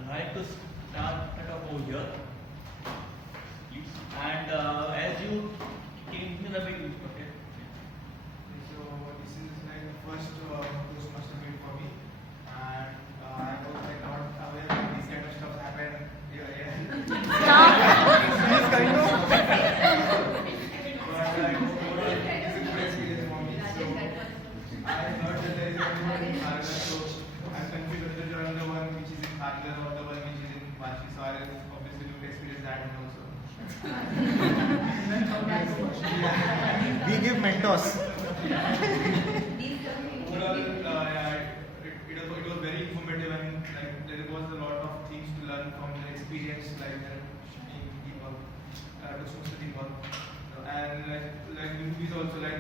like to start it off over here, please. And as you came in the beginning, okay. So this is like the first Toastmaster meet for me, and I was like not aware that this kind of stuff happen. Yeah. This kind of. But like overall, it's a good experience for me. So I heard that there is a one in Kharghar, so I'm confused whether to join the one which is in Kharghar or the one which is in Vashi. So I obviously look to experience that one also. We give mentors. Overall, it was very informative and like there was a lot of things to learn from the experience, like teamwork, Toastmaster teamwork, and like the movies also like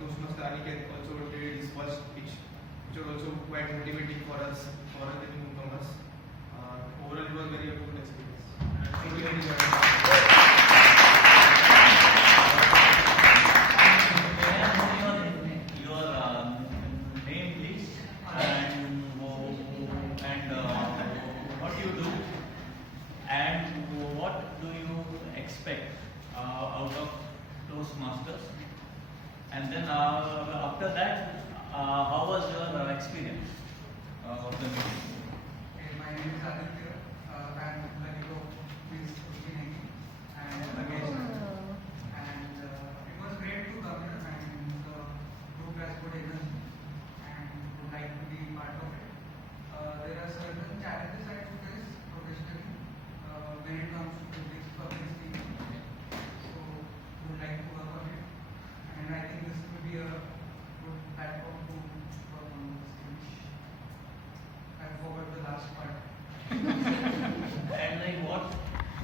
Toastmaster Aniket also did his first pitch, which was also quite motivating for us, for the newcomers. Overall, it was very good experience. Thank you very much. Your name, please, and what you do, and what do you expect out of Toastmasters, and then after that, how was your experience of the meeting? My name is Aditya. I'm the leader of this community and Ramesh. And it was great to come here, and the group has good energy and would like to be part of it. There are certain challenges I face professionally when it comes to public speaking. So would like to work on it. And I think this will be a good platform to work on this speech. I forgot the last part. And like, what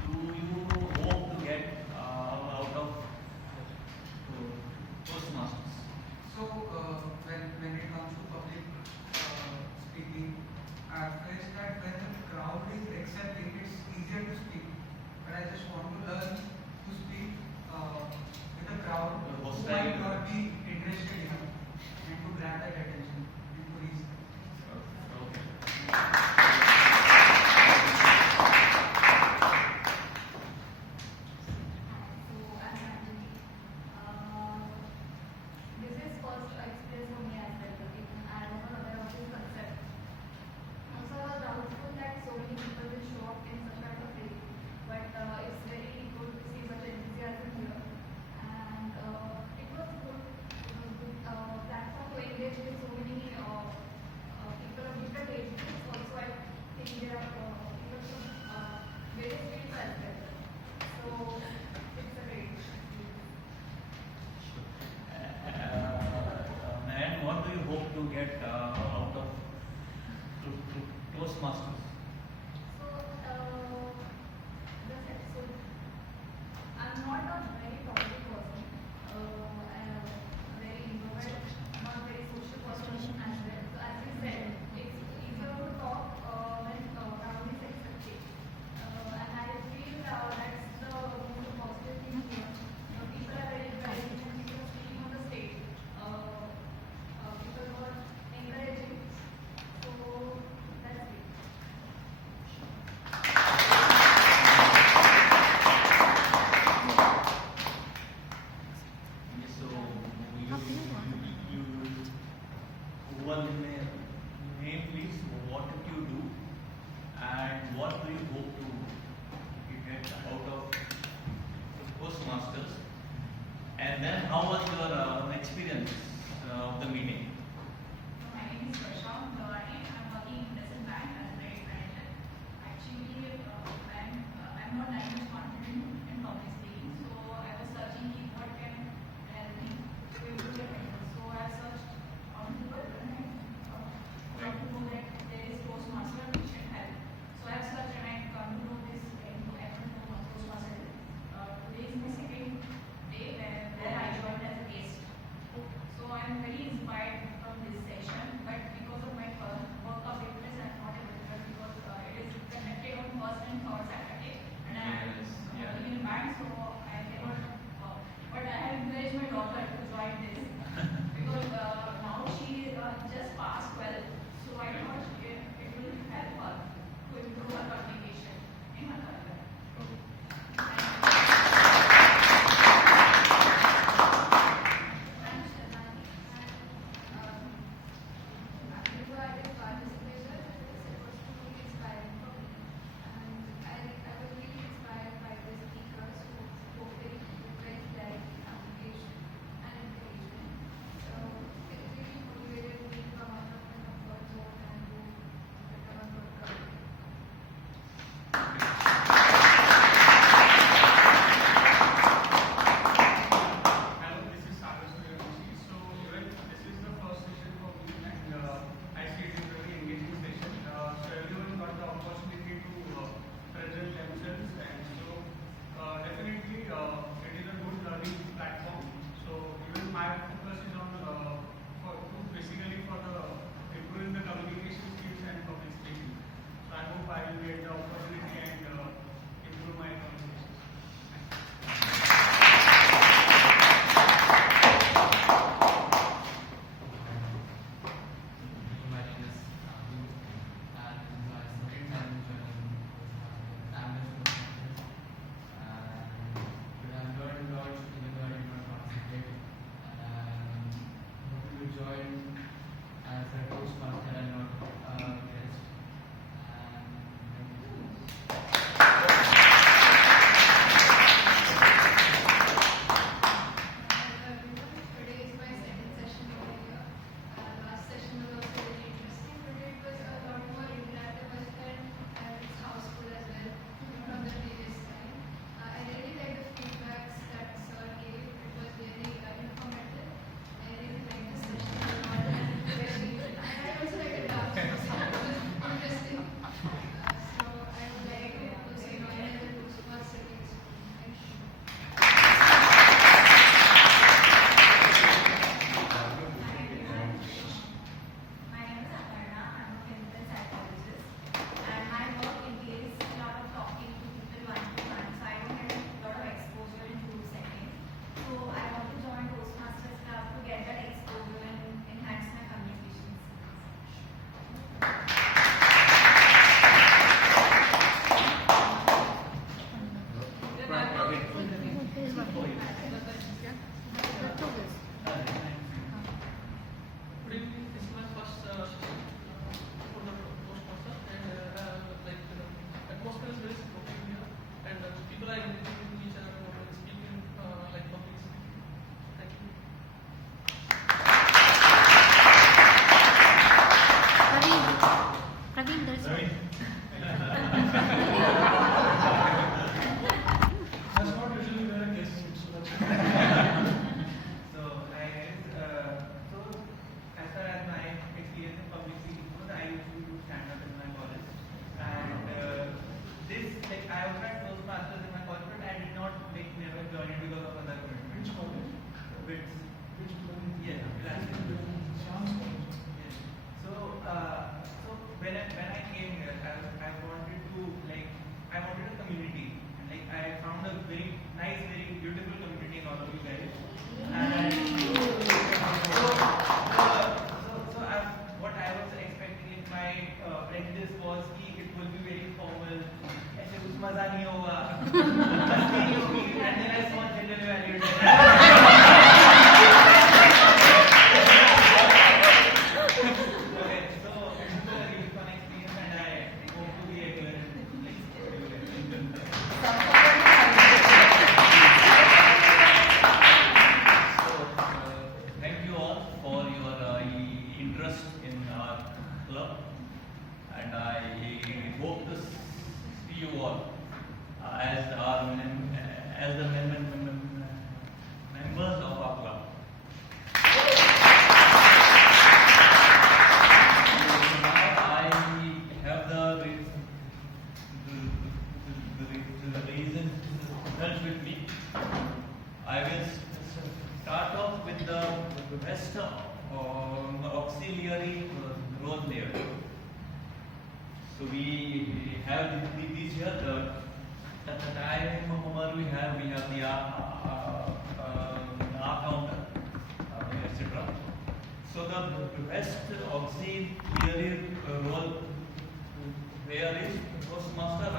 do you hope to get out of Toastmasters? So when it comes to public speaking, I've faced that when the crowd is accepting, it's easier to speak. But I just want to learn to speak with a crowd who might not be interested enough. And what do you hope to get out of Toastmasters? So, this episode, I'm not a very talkative person. I'm a very introvert, not very social person as well. So, as you said, it's easier to talk when crowd is expected. And I feel that's the most positive thing here. People are very bright and people are speaking on the stage. People were encouraging. So, that's it. So you one name please. What did you do, and what do you hope to get out of Toastmasters? And then how was your experience of the meeting? My name is Prashant Dawani. I'm working in investment bank as a credit manager. Actually, I'm not that much confident in public speaking, so I was searching what can help me to improve it. So I searched on Google and I got to know that there is Toastmaster which can help. So I have searched and I got to know this and I don't know what Toastmaster is. Today is my second day where I joined as a guest. So interest in our club, and I hope to see you all as the members of our club. Now I have the reason results with me. I will start off with the best auxiliary role player. So we have these here. The time we have the R counter, etc. So the best auxiliary role player is Toastmaster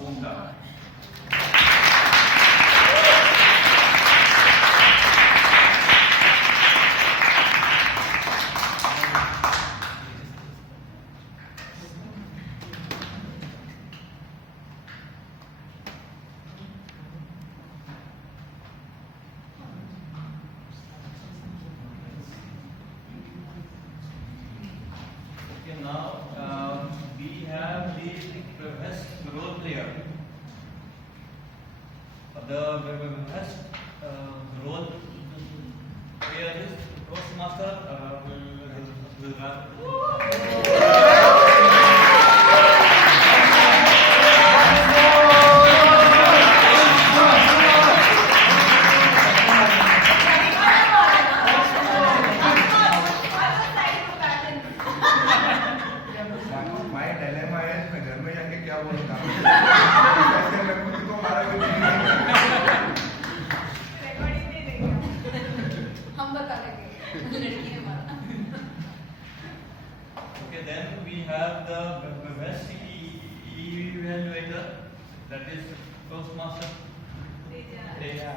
Omkar. Okay, now we have the best role player. The best role player is Toastmaster My dilemma is मैं घर में जाके क्या बोलूँगा? ऐसे मैं खुद को मारा भी नहीं। हम बता देंगे लड़की ने मारा। Okay, then we have the best evaluator, that is Toastmaster Teja.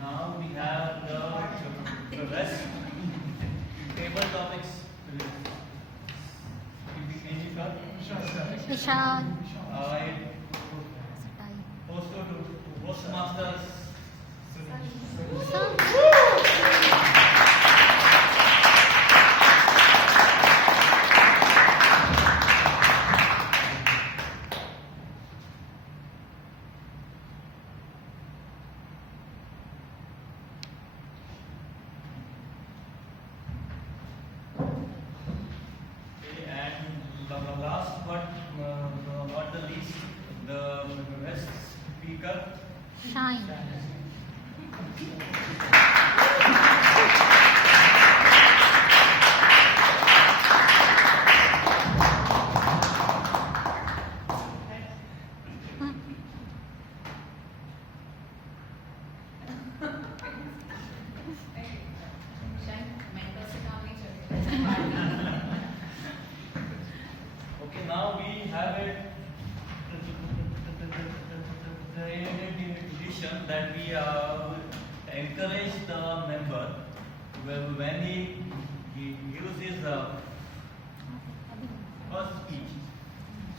Now we have the best table topics. Any thought? Vishal. It goes to Toastmasters. Okay, and the last but not the least, the best speaker. Shine. Okay, now we have it. Edition that we encourage the member when he gives his first speech.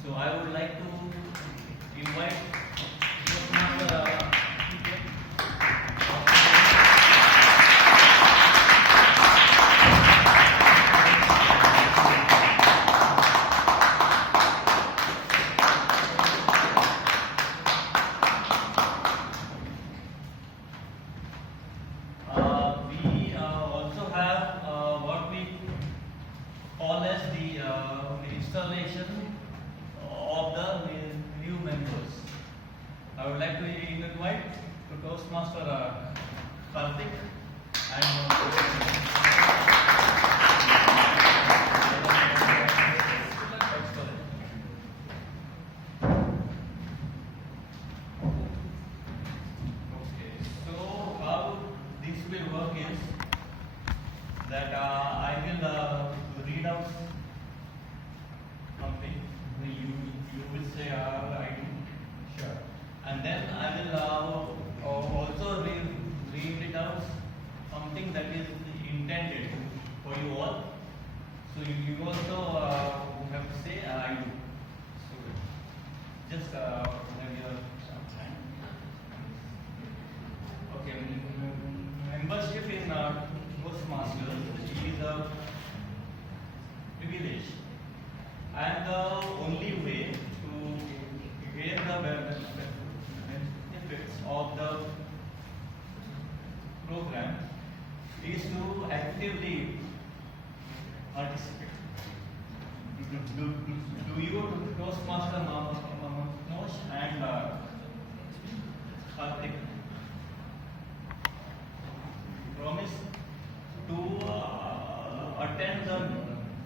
So I would like to invite Toastmaster we also have what we call as the installation of the new members. I would like to invite to Toastmaster Karthik Okay, so how this will work is that I will read out something. You will say I do. Sure. And then I will also read it out something that is intended for you all. So you also have to say I do. So just have your time. Okay, membership in Toastmasters is a privilege, and the only way to gain the benefits of the program is to actively participate. Do you Toastmaster Nosh and Karthik promise to attend the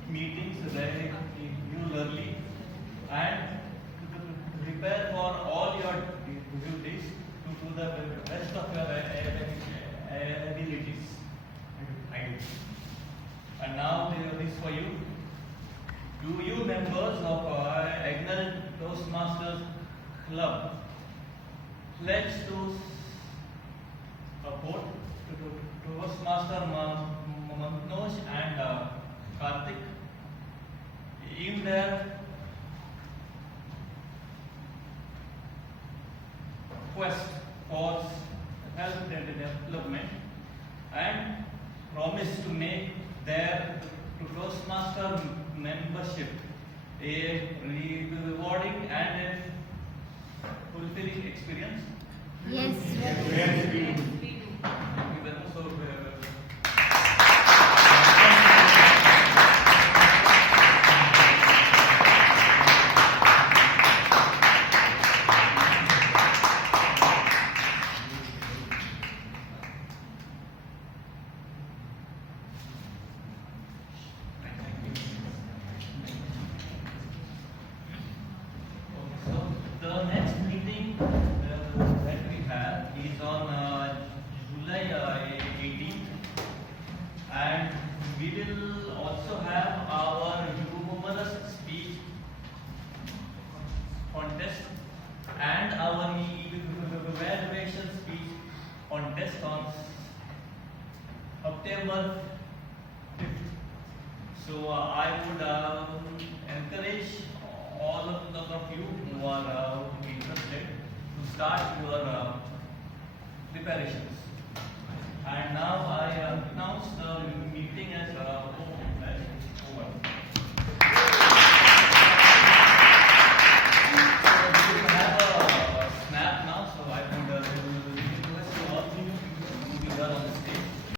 meetings regularly and prepare for all your duties to the best of your abilities? I do. And now this for you. Do you members of Agnel Toastmasters Club pledge to support Toastmaster Manoj and Karthik in their quest for health and development, and promise to make their Toastmaster membership a rewarding and a fulfilling experience? Yes. Yes, we do. Thank you very much. So, so the next meeting that we have is on July 18th, and we will also have our humorous speech contest and our evaluation speech contest on September